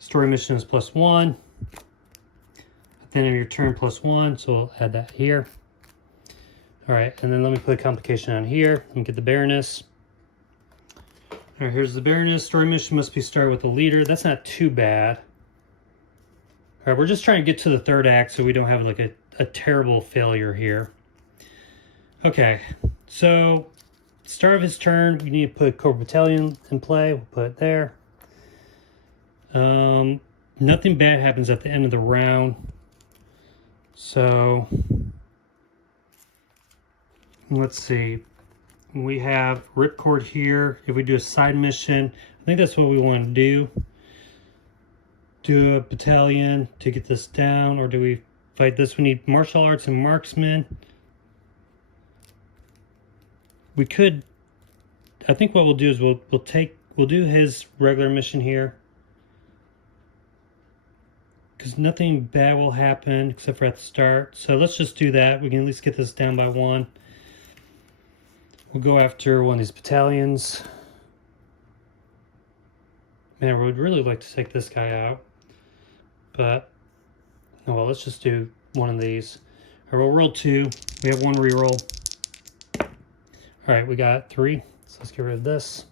Story mission is +1. At the end of your turn, +1, so we'll add that here. Alright, and then let me put a complication on here. Let me get the Baroness. Alright, here's the Baroness. Story mission must be started with the leader. That's not too bad. Alright, we're just trying to get to the 3rd act so we don't have like a terrible failure here. Okay, so start of his turn, we need to put Cobra Battalion in play. We'll put it there. Nothing bad happens at the end of the round. So let's see. We have Ripcord here. If we do a side mission, I think that's what we want to do. Do a battalion to get this down, or do we fight this? We need martial arts and marksman. We could, I think what we'll do is we'll do his regular mission here, because nothing bad will happen except for at the start. So let's just do that. We can at least get this down by 1. We'll go after one of these battalions. Man, we would really like to take this guy out, but oh well, let's just do one of these. All right, we'll roll 2. We have 1 reroll. All right, we got 3. So let's get rid of this.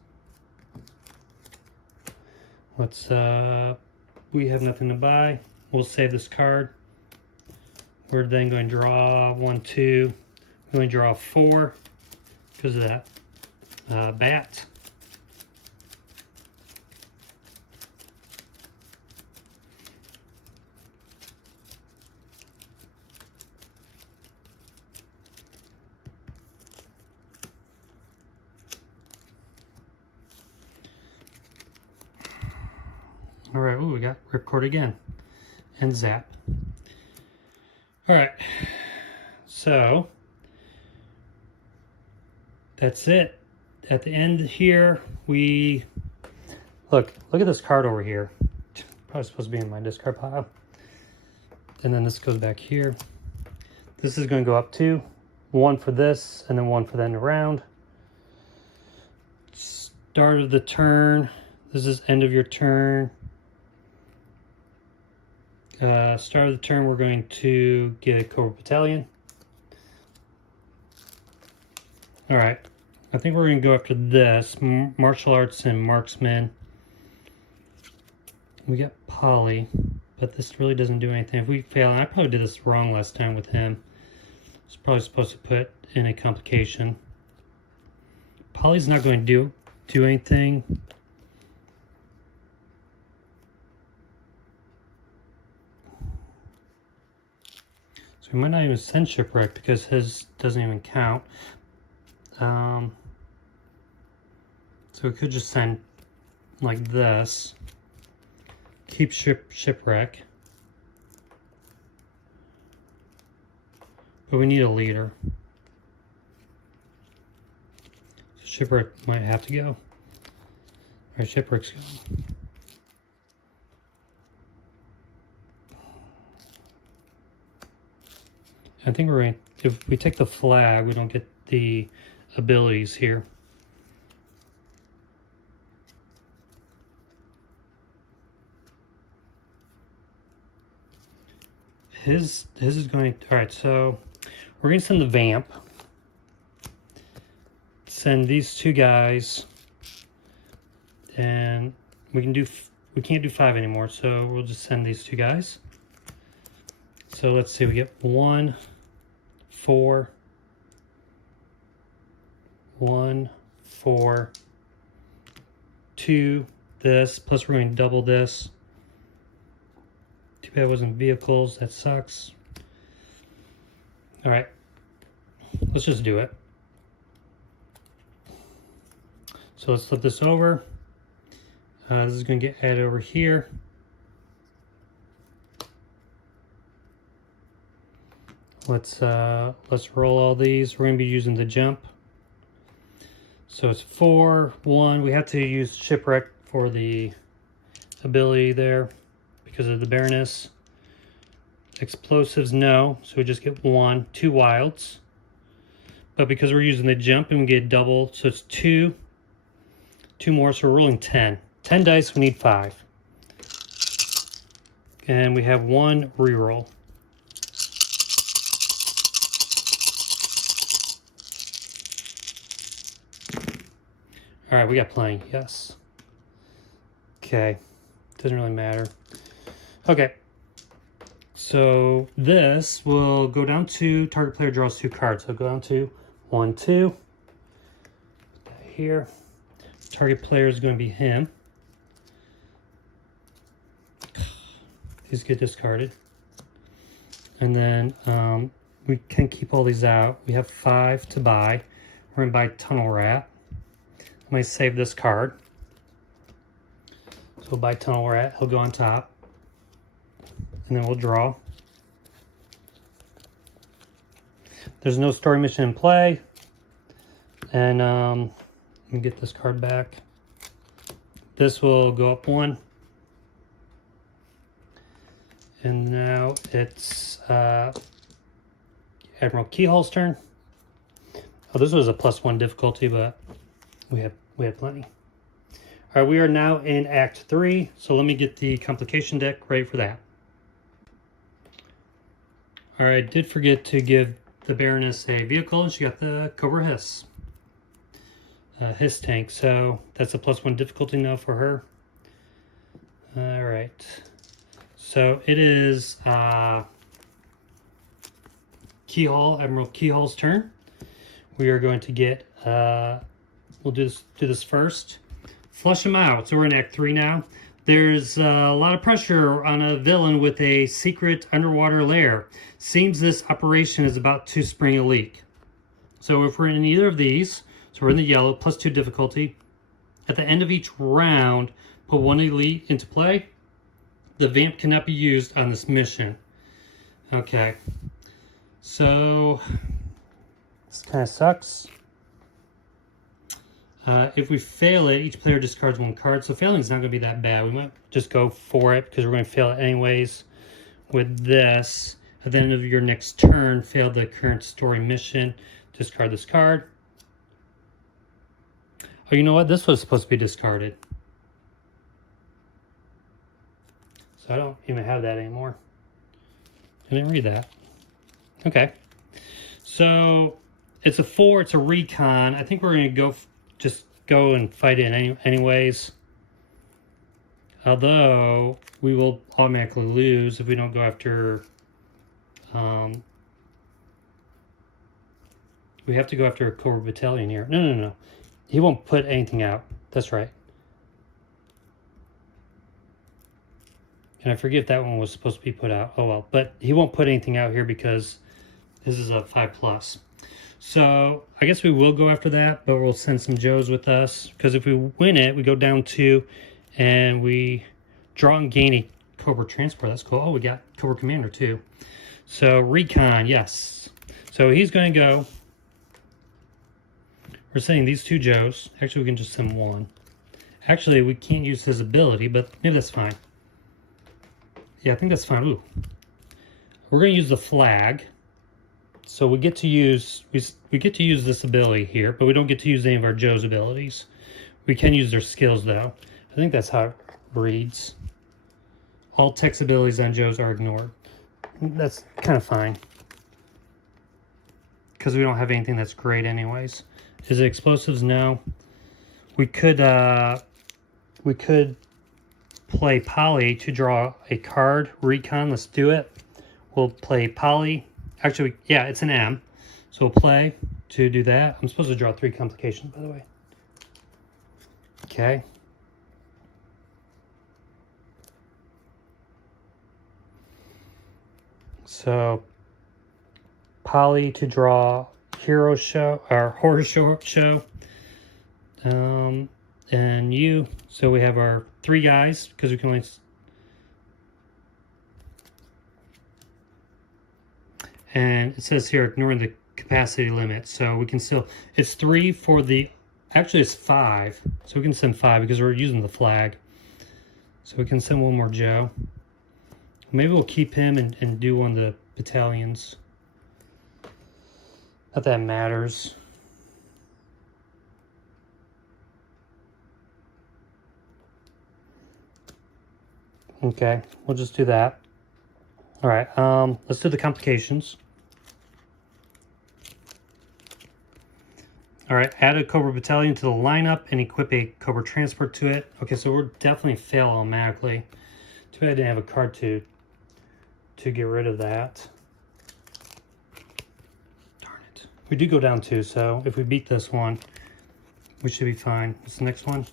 Let's we have nothing to buy. We'll save this card. We're then going to draw 1, 2. We're going to draw 4 because of that bat. All right, ooh, we got ripcord again and zap. All right, so that's it. At the end here, we look at this card over here. Probably supposed to be in my discard pile. And then this goes back here. This is going to go up 2, 1 for this, and then 1 for the end of round. Start of the turn. This is end of your turn. Start of the turn, we're going to get a Cobra Battalion. All right, I think we're going to go after this, Martial Arts and Marksman. We got Polly, but this really doesn't do anything. If we fail, and I probably did this wrong last time with him. I was probably supposed to put in a complication. Polly's not going to do anything. We might not even send Shipwreck because his doesn't even count. So we could just send like this. Keep Shipwreck. But we need a leader. So Shipwreck might have to go. Alright, Shipwreck's going. I think we're going to, if we take the flag, we don't get the abilities here. His is going, all right, so we're going to send the Vamp. Send these 2 guys. And we can't do 5 anymore, so we'll just send these 2 guys. So let's see, we get 1, 4, 1, 4, 2, this, plus we're going to double this. Too bad it wasn't vehicles, that sucks. All right, let's just do it. So let's flip this over. This is going to get added over here. Let's roll all these. We're going to be using the jump. So it's 4, 1. We have to use Shipwreck for the ability there because of the Baroness. Explosives, no. So we just get 1, 2 wilds. But because we're using the jump and we get double, so it's 2. 2 more, so we're rolling 10. 10 dice, we need 5. And we have 1 reroll. All right, we got plenty, yes. Okay, doesn't really matter. Okay, so this will go down to target player draws 2 cards. So go down to 1, 2. Put that here. Target player is going to be him. These get discarded. And then we can keep all these out. We have 5 to buy. We're going to buy Tunnel Rat. I'm going to save this card. So we'll buy Tunnel Rat. He'll go on top. And then we'll draw. There's no story mission in play. And let me get this card back. This will go up 1. And now it's Admiral Keyhole's turn. Oh, this was a +1 difficulty, but we had plenty. All right, we are now in Act 3, so let me get the complication deck ready for that. All right, I did forget to give the Baroness a vehicle, and she got the Cobra Hiss. Hiss tank, so that's a +1 difficulty now for her. All right, So it is Admiral Keyhall's turn. We are going to get, we'll do this first. Flush him out. So we're in Act 3 now. There's a lot of pressure on a villain with a secret underwater lair. Seems this operation is about to spring a leak. So if we're in either of these, so we're in the yellow, +2 difficulty. At the end of each round, put one elite into play. The vamp cannot be used on this mission. Okay. So this kind of sucks. If we fail it, each player discards 1 card. So failing is not going to be that bad. We might just go for it because we're going to fail it anyways. With this, at the end of your next turn, fail the current story mission. Discard this card. Oh, you know what? This was supposed to be discarded. So I don't even have that anymore. I didn't read that. Okay. So it's a 4. It's a recon. I think we're going to just go and fight it anyways. Although we will automatically lose if we don't go after. We have to go after a Cobra Battalion here. No. He won't put anything out. That's right. And I forget if that one was supposed to be put out. Oh well. But he won't put anything out here because this is a 5+. So I guess we will go after that, but we'll send some Joes with us. Because if we win it, we go down 2 and we draw and gain a Cobra Transport. That's cool. Oh, we got Cobra Commander too. So recon, yes. So he's going to go. We're sending these 2 Joes. Actually, we can just send 1. Actually, we can't use his ability, but maybe that's fine. Yeah, I think that's fine. Ooh. We're going to use the flag. So we get to use we get to use this ability here, but we don't get to use any of our Joe's abilities. We can use their skills though. I think that's how it reads. All text abilities on Joe's are ignored. That's kind of fine. Because we don't have anything that's great anyways. Is it explosives? No. We could play Poly to draw a card. Recon, let's do it. We'll play Poly. Actually, yeah, it's an M. So we'll play to do that. I'm supposed to draw 3 complications, by the way. Okay. So, Poly to draw Hero Show, or Horror Show. And you. So we have our 3 guys, because we can only... And it says here, ignoring the capacity limit. So we can still, it's 3 for the, actually it's 5. So we can send 5 because we're using the flag. So we can send 1 more Joe. Maybe we'll keep him and do one of the battalions. Not that matters. Okay, we'll just do that. All right, let's do the complications. All right, add a Cobra Battalion to the lineup and equip a Cobra Transport to it. Okay, so we're definitely fail automatically. Too bad I didn't have a card to get rid of that. Darn it. We do go down 2, so if we beat this one, we should be fine. What's the next one?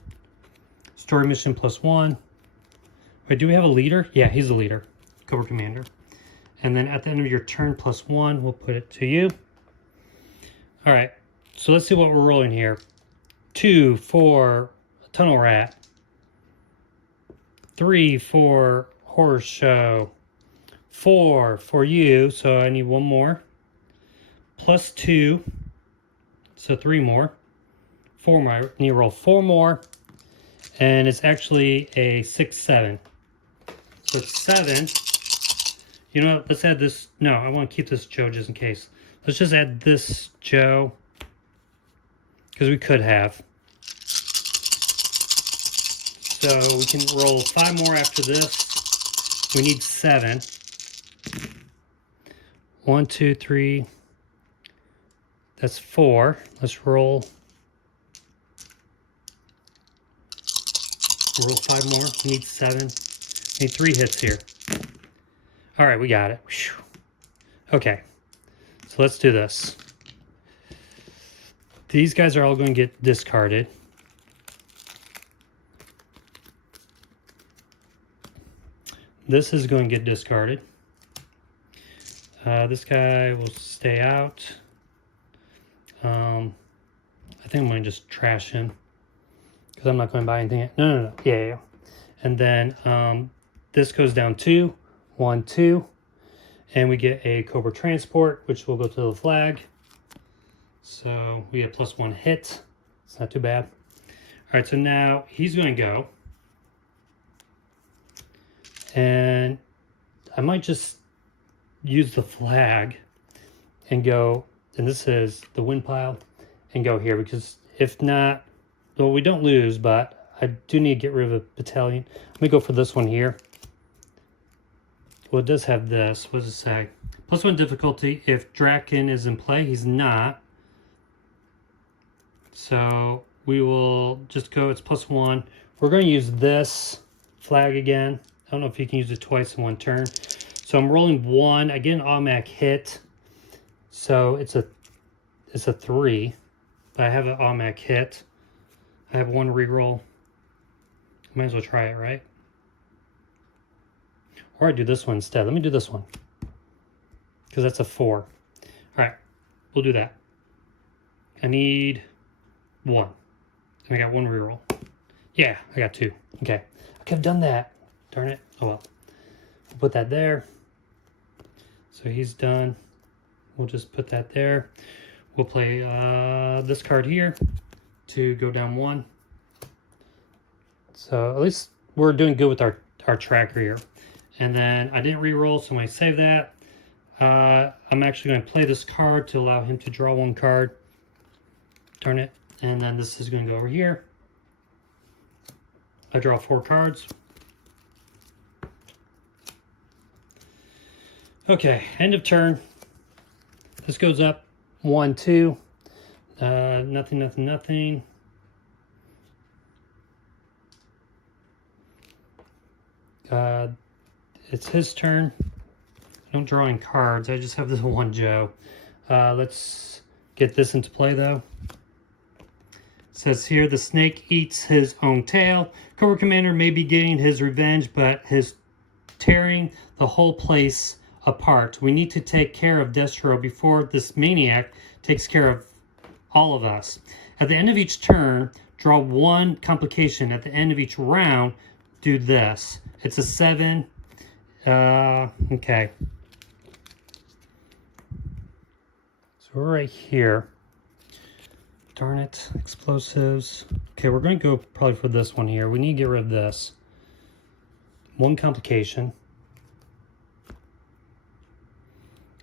Story mission +1. Wait, do we have a leader? Yeah, he's a leader. Cobra Commander. And then at the end of your turn +1, we'll put it to you. All right, so let's see what we're rolling here. 2 for Tunnel Rat. 3 for Horror Show. 4 for you, so I need 1 more. +2, so 3 more. 4 more, I need to roll 4 more. And it's actually a 6/7. So it's 7. You know what? Let's add this. No, I want to keep this Joe just in case. Let's just add this Joe. Because we could have. So we can roll 5 more after this. We need 7. 1, 2, 3. That's 4. Let's roll. Roll 5 more. We need 7. We need 3 hits here. All right, we got it. Whew. Okay, so let's do this. These guys are all going to get discarded. This is going to get discarded. This guy will stay out. I think I'm going to just trash him because I'm not going to buy anything. No. Yeah. And then this goes down 2, 1, 2. And we get a Cobra Transport, which will go to the flag. So we get +1 hit. It's not too bad. All right, so now he's going to go. And I might just use the flag and go, and this is the wind pile, and go here, because if not, well, we don't lose, but I do need to get rid of a battalion. Let me go for this one here. Well, it does have this. What does it say? +1 difficulty if Draken is in play. He's not. So we will just go, it's +1. We're going to use this flag again. I don't know if you can use it twice in one turn. So I'm rolling 1. I get an automatic hit. So it's a 3. But I have an automatic hit. I have 1 reroll. Might as well try it, right? Or I do this one instead. Let me do this one. Because that's a 4. All right. We'll do that. I need 1. And I got 1 reroll. Yeah, I got 2. Okay. I could have done that. Darn it. Oh well. We'll put that there. So he's done. We'll just put that there. We'll play this card here to go down 1. So at least we're doing good with our tracker here. And then I didn't re-roll, so when I save that, I'm actually going to play this card to allow him to draw 1 card. Darn it. And then this is going to go over here. I draw 4 cards. Okay, end of turn. This goes up 1, 2. Nothing. It's his turn. I don't draw any cards. I just have this 1 Joe. Let's get this into play though. It says here, the snake eats his own tail. Cobra Commander may be getting his revenge, but his tearing the whole place apart. We need to take care of Destro before this maniac takes care of all of us. At the end of each turn, draw 1 complication. At the end of each round, do this. It's a 7. Okay. So we're right here. Darn it, explosives. Okay, we're going to go probably for this one here. We need to get rid of this. 1 complication.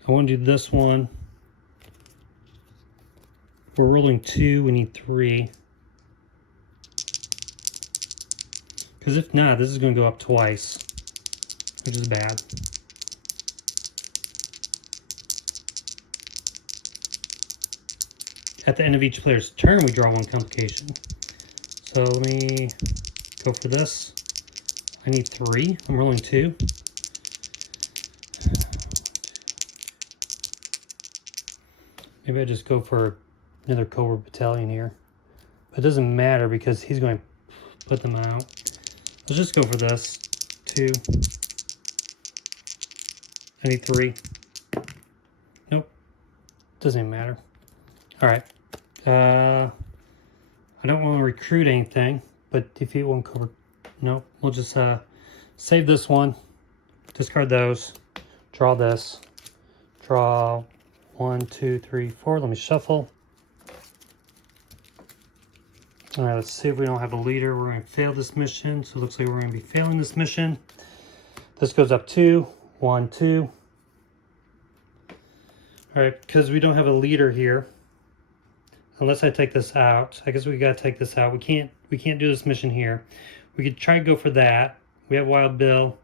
I want to do this one. We're rolling 2, we need 3. Because if not, this is going to go up twice, which is bad. At the end of each player's turn, we draw 1 complication. So let me go for this. I need 3. I'm rolling 2. Maybe I just go for another Cobra battalion here. But it doesn't matter because he's going to put them out. Let's just go for this. 2. I need 3. Nope. Doesn't even matter. All right. I don't want to recruit anything, but defeat 1 Cobra. Nope. We'll just save this one. Discard those. Draw this. Draw 1, 2, 3, 4. Let me shuffle. All right, let's see if we don't have a leader. We're going to fail this mission. So it looks like we're going to be failing this mission. This goes up 2, 1, 2. All right, because we don't have a leader here. Unless I take this out. I guess we got to take this out. We can't do this mission here. We could try to go for that. We have Wild Bill.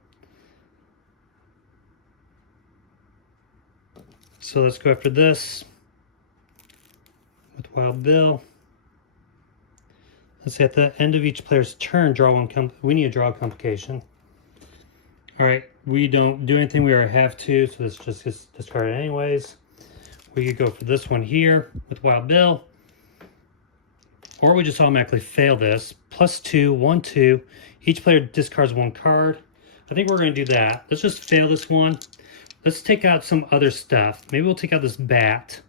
So let's go after this with Wild Bill. Let's see, at the end of each player's turn, draw 1 we need to draw a complication. All right, we don't do anything. We already have to, so this just gets discarded anyways. We could go for this one here with Wild Bill. Or we just automatically fail this. +2, 1, 2. Each player discards 1 card. I think we're going to do that. Let's just fail this one. Let's take out some other stuff. Maybe we'll take out this bat.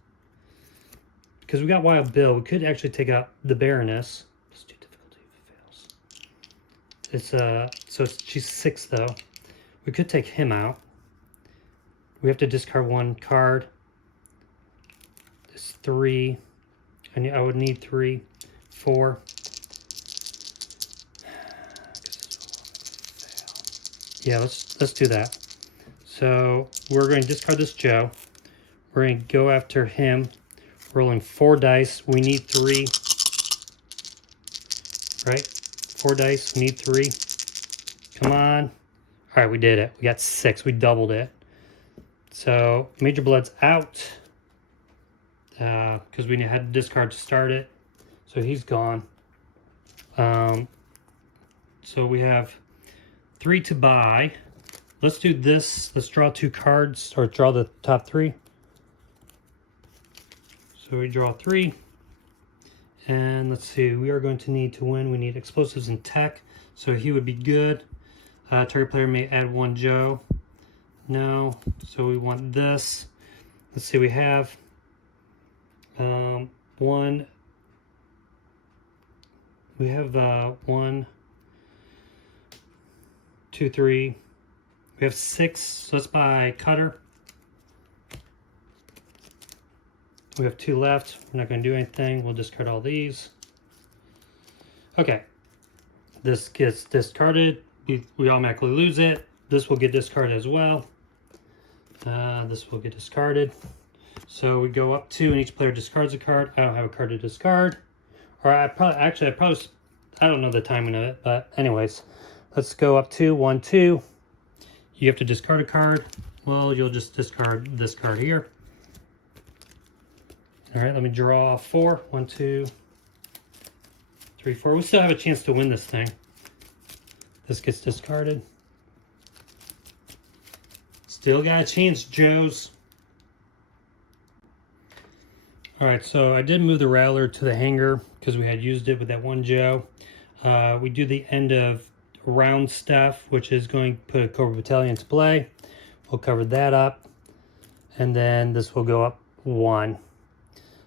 Because we got Wild Bill. We could actually take out the Baroness. It's too difficult if it fails. She's 6 though. We could take him out. We have to discard 1 card. It's 3. I would need 3, 4. Yeah, let's do that. So we're going to discard this Joe. We're going to go after him. Rolling 4 dice. We need 3. Right? 4 dice. We need 3. Come on. All right, we did it. We got 6. We doubled it. So Major Blood's out because we had to discard to start it. So he's gone. So we have 3 to buy. Let's do this. Let's draw 2 cards, or draw the top 3. So we draw 3. And let's see, we are going to need to win. We need explosives and tech. So he would be good. Target player may add 1 Joe. No. So we want this. Let's see, we have 1. We have 1, 2, 3. We have 6. So let's buy Cutter. We have 2 left. We're not going to do anything. We'll discard all these. Okay. This gets discarded. We automatically lose it. This will get discarded as well. This will get discarded. So we go up 2 and each player discards a card. I don't have a card to discard. Or I don't know the timing of it, but anyways. Let's go up 2, 1, 2. You have to discard a card. Well, you'll just discard this card here. All right, let me draw 4. 1, 2, 3, 4. We still have a chance to win this thing. This gets discarded. Still got a chance, Joes. All right, so I did move the Rattler to the hanger because we had used it with that 1 Joe. We do the end of round stuff, which is going to put a Cobra Battalion into play. We'll cover that up. And then this will go up 1.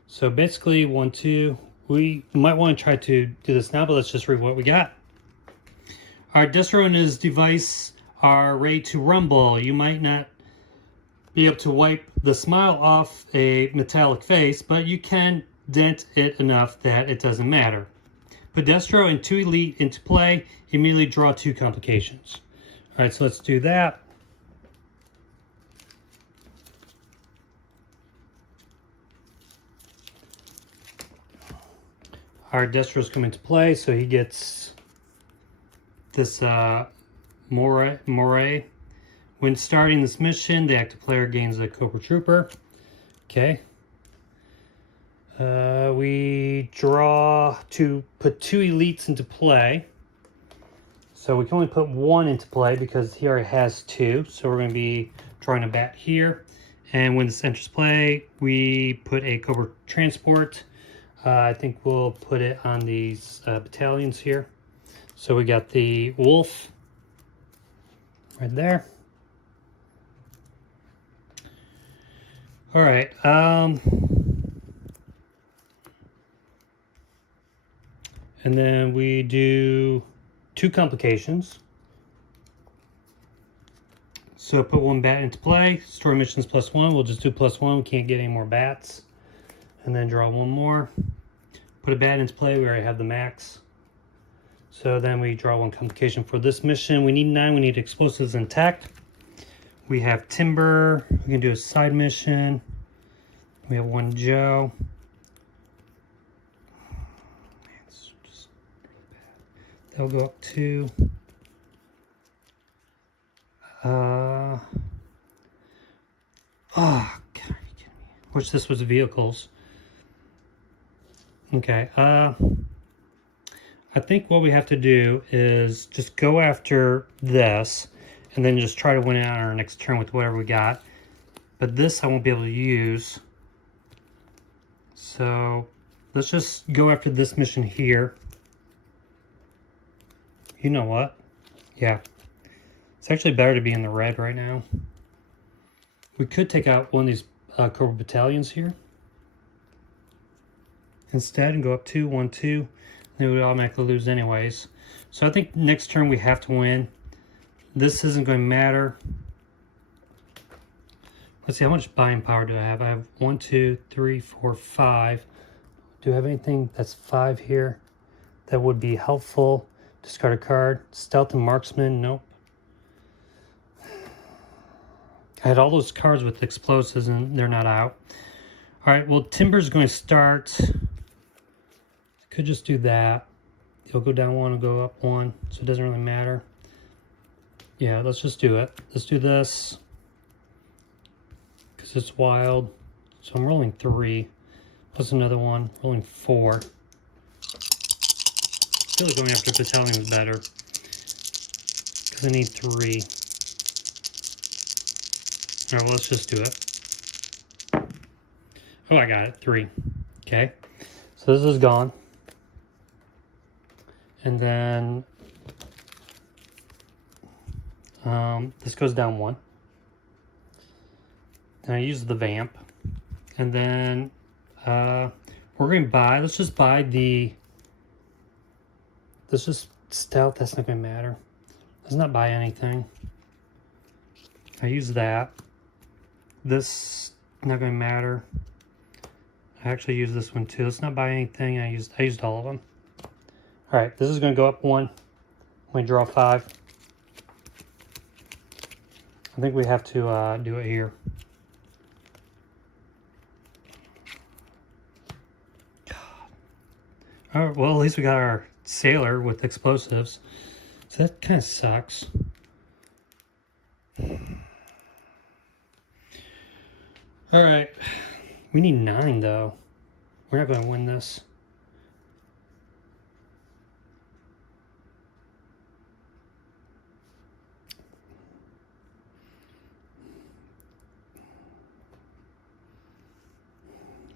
So basically 1, 2. We might want to try to do this now, but let's just read what we got. Our Destro and his device are ready to rumble. You might not be able to wipe the smile off a metallic face, but you can dent it enough that it doesn't matter. Put Destro and 2 Elite into play. Immediately draw 2 complications. All right, so let's do that. Our Destro's come into play, so he gets this Moray. When starting this mission, the active player gains a Cobra Trooper. Okay. We draw to put 2 elites into play. So we can only put 1 into play because he already has 2. So we're going to be drawing a bat here. And when this enters play, we put a Cobra Transport. I think we'll put it on these battalions here. So we got the Wolf right there. All right. And then we do 2 complications. So put 1 bat into play. Story missions +1. We'll just do +1. We can't get any more bats. And then draw 1 more. Put a bat into play. We already have the max. So then we draw 1 complication for this mission. We need 9. We need explosives and tech. We have timber. We can do a side mission. We have 1 Joe. Man, it's just really bad. They'll go up 2. Oh, God, are you kidding me? Which this was vehicles. Okay. I think what we have to do is just go after this, and then just try to win it on our next turn with whatever we got. But this I won't be able to use. So let's just go after this mission here. You know what? Yeah. It's actually better to be in the red right now. We could take out one of these Cobra battalions here instead and go up 2, 1, 2. Then we would automatically lose anyways. So I think next turn we have to win. This isn't going to matter. Let's see, how much buying power do I have? I have 1, 2, 3, 4, 5. Do I have anything that's 5 here that would be helpful? Discard a card. Stealth and marksman, nope. I had all those cards with explosives and they're not out. All right, well, Timber's going to start. Could just do that. He'll go down 1 and go up 1, so it doesn't really matter. Yeah, let's just do it. Let's do this because it's wild. So I'm rolling 3. Plus another one, rolling 4. I feel like going after battalion is better because I need 3. All right, well, let's just do it. Oh, I got it. 3. Okay. So this is gone. And then this goes down 1. And I use the vamp. And then we're going to buy, let's just buy the, let's just stealth, that's not going to matter. Let's not buy anything. I use that. This not going to matter. I actually use this one too. Let's not buy anything. I used all of them. All right, this is going to go up 1. I'm going to draw 5. I think we have to do it here. All right, well, at least we got our sailor with explosives. So that kind of sucks. All right, we need 9 though. We're not going to win this.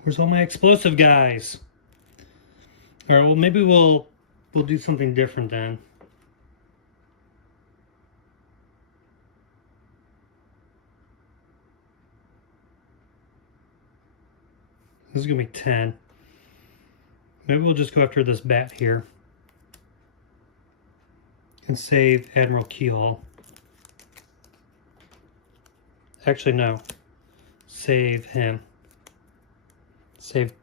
Where's all my explosive guys? All right, well, maybe we'll do something different then. This is gonna be 10. Maybe we'll just go after this bat here and save Admiral Keyhole. Actually, no. Save him. Save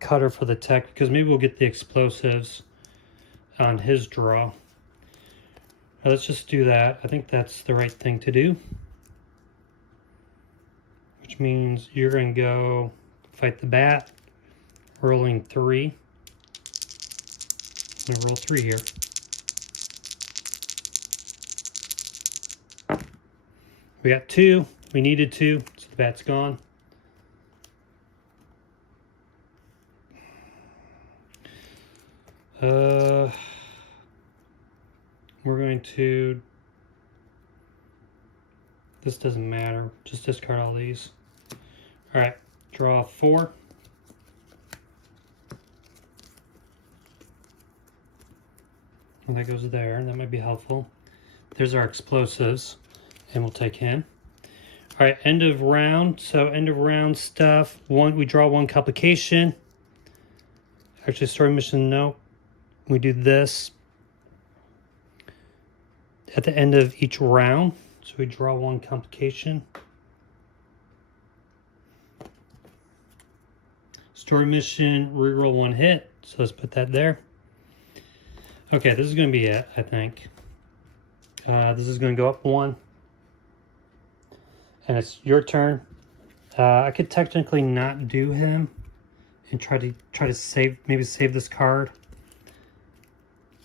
Cutter for the tech, because maybe we'll get the explosives on his draw. Now, let's just do that. I think that's the right thing to do. Which means you're going to go fight the bat. Rolling 3. I'm going to roll 3 here. We got 2. We needed 2, so the bat's gone. We're going to, this doesn't matter, just discard all these. All right, draw 4. And that goes there, that might be helpful. There's our explosives, and we'll take him. All right, end of round. So end of round stuff. We draw 1 complication. Actually, story mission, no. We do this at the end of each round. So we draw 1 complication. Story mission, reroll 1 hit. So let's put that there. Okay, this is going to be it, I think. This is going to go up 1. And it's your turn. I could technically not do him and try to save, maybe save this card.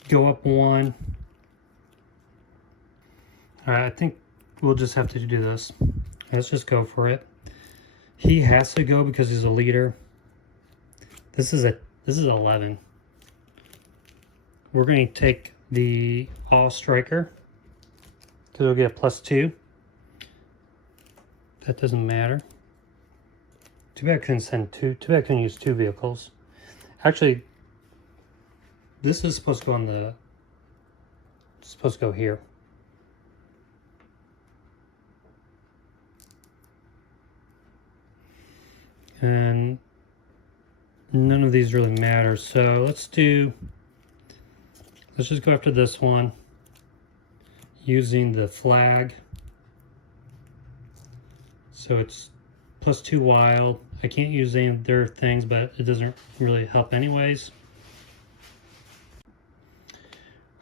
Go up 1. All right, I think we'll just have to do this. Let's just go for it. He has to go because he's a leader. This is 11. We're going to take the all striker. because we'll get +2. That doesn't matter. Too bad I couldn't send two. Too bad I couldn't use 2 vehicles. Actually, this is supposed to go on the. It's supposed to go here. And none of these really matter. So let's just go after this one using the flag. So it's +2 wild. I can't use any of their things, but it doesn't really help anyways.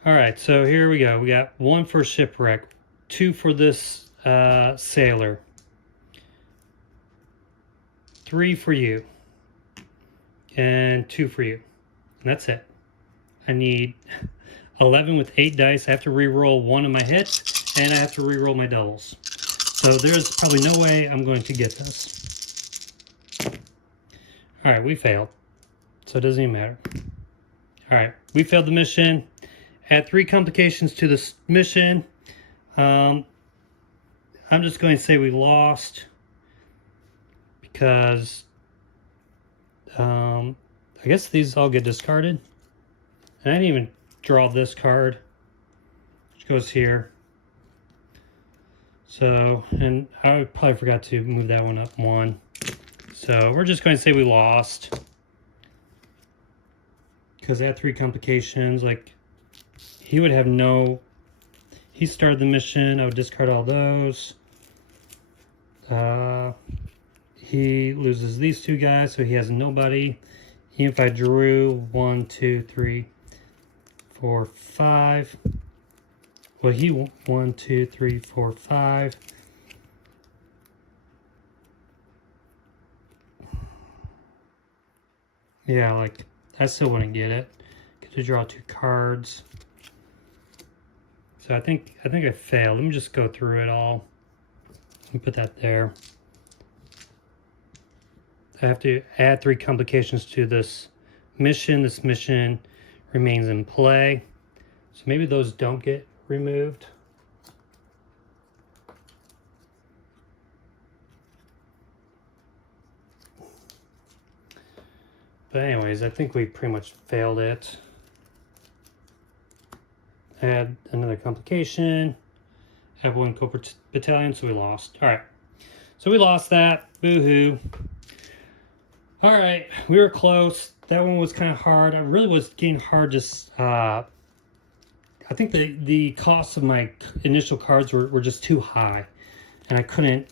All right, so here we go. We got 1 for shipwreck, 2 for this sailor, 3 for you, and 2 for you. And that's it. I need 11 with 8 dice. I have to re-roll 1 of my hits, and I have to re-roll my doubles. So there's probably no way I'm going to get this. All right, we failed. So it doesn't even matter. All right, we failed the mission. Add 3 complications to this mission. I'm just going to say we lost because I guess these all get discarded. And I didn't even draw this card, which goes here. So, and I probably forgot to move that one up 1. So we're just going to say we lost because I had 3 complications. Like, he would have no. He started the mission. I would discard all those. He loses these 2 guys, so he has nobody. Even if I drew 1, 2, 3, 4, 5. Well, he 1, 2, 3, 4, 5. Yeah, like I still wouldn't get it. Get to draw 2 cards. So I think I failed. Let me just go through it all. Let me put that there. I have to add 3 complications to this mission. This mission remains in play. So maybe those don't get removed. But anyways, I think we pretty much failed it. Add another complication. Have 1 Cobra battalion, so we lost. All right. So we lost that. Boo-hoo. All right. We were close. That one was kind of hard. I really was getting hard just... I think the cost of my initial cards were just too high. And I couldn't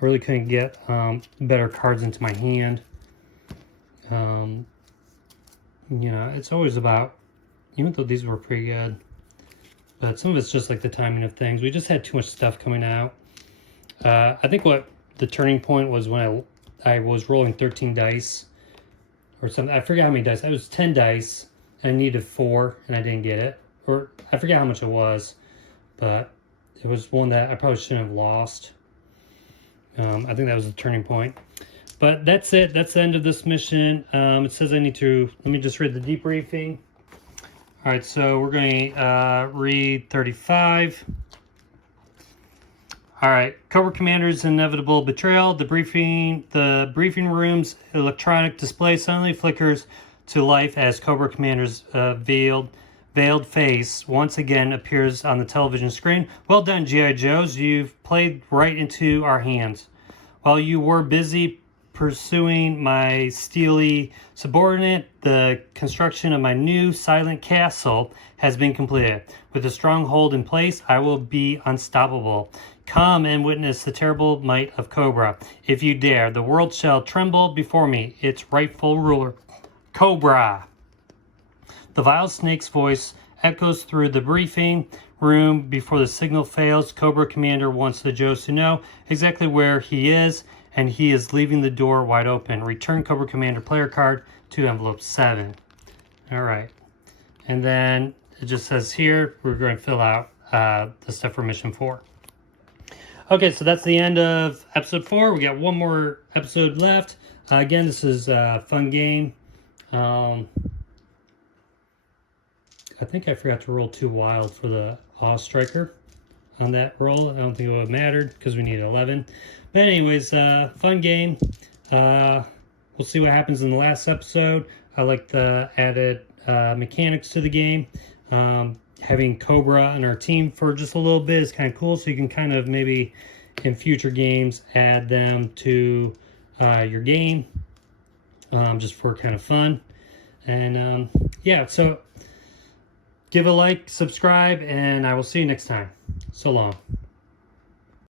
really couldn't get better cards into my hand. You know, it's always about, even though these were pretty good, but some of it's just like the timing of things. We just had too much stuff coming out. I think what the turning point was when I was rolling 13 dice or something. I forget how many dice. It was 10 dice and I needed 4 and I didn't get it. Or I forget how much it was, but it was one that I probably shouldn't have lost. I think that was the turning point. But that's it. That's the end of this mission. It says I need to, let me just read the debriefing. All right, so we're going to read 35. All right, Cobra Commander's inevitable betrayal. The briefing room's electronic display suddenly flickers to life as Cobra Commander's veiled face once again appears on the television screen. Well done, G.I. Joes. You've played right into our hands. While you were busy pursuing my steely subordinate, the construction of my new silent castle has been completed. With a stronghold in place, I will be unstoppable. Come and witness the terrible might of Cobra. If you dare, the world shall tremble before me, its rightful ruler, Cobra. The vile snake's voice echoes through the briefing room before the signal fails. Cobra Commander wants the Joes to know exactly where he is, and he is leaving the door wide open. Return Cobra Commander player card to envelope 7. All right. And then it just says here, we're going to fill out the stuff for mission 4. Okay, so that's the end of episode 4. We got one more episode left. Again, this is a fun game. I think I forgot to roll 2 wild for the Awe Striker on that roll. I don't think it would have mattered because we need 11. But anyways, fun game. We'll see what happens in the last episode. I like the added mechanics to the game. Having Cobra on our team for just a little bit is kind of cool. So you can kind of maybe in future games add them to your game just for kind of fun. And yeah, so give a like, subscribe, and I will see you next time. So long.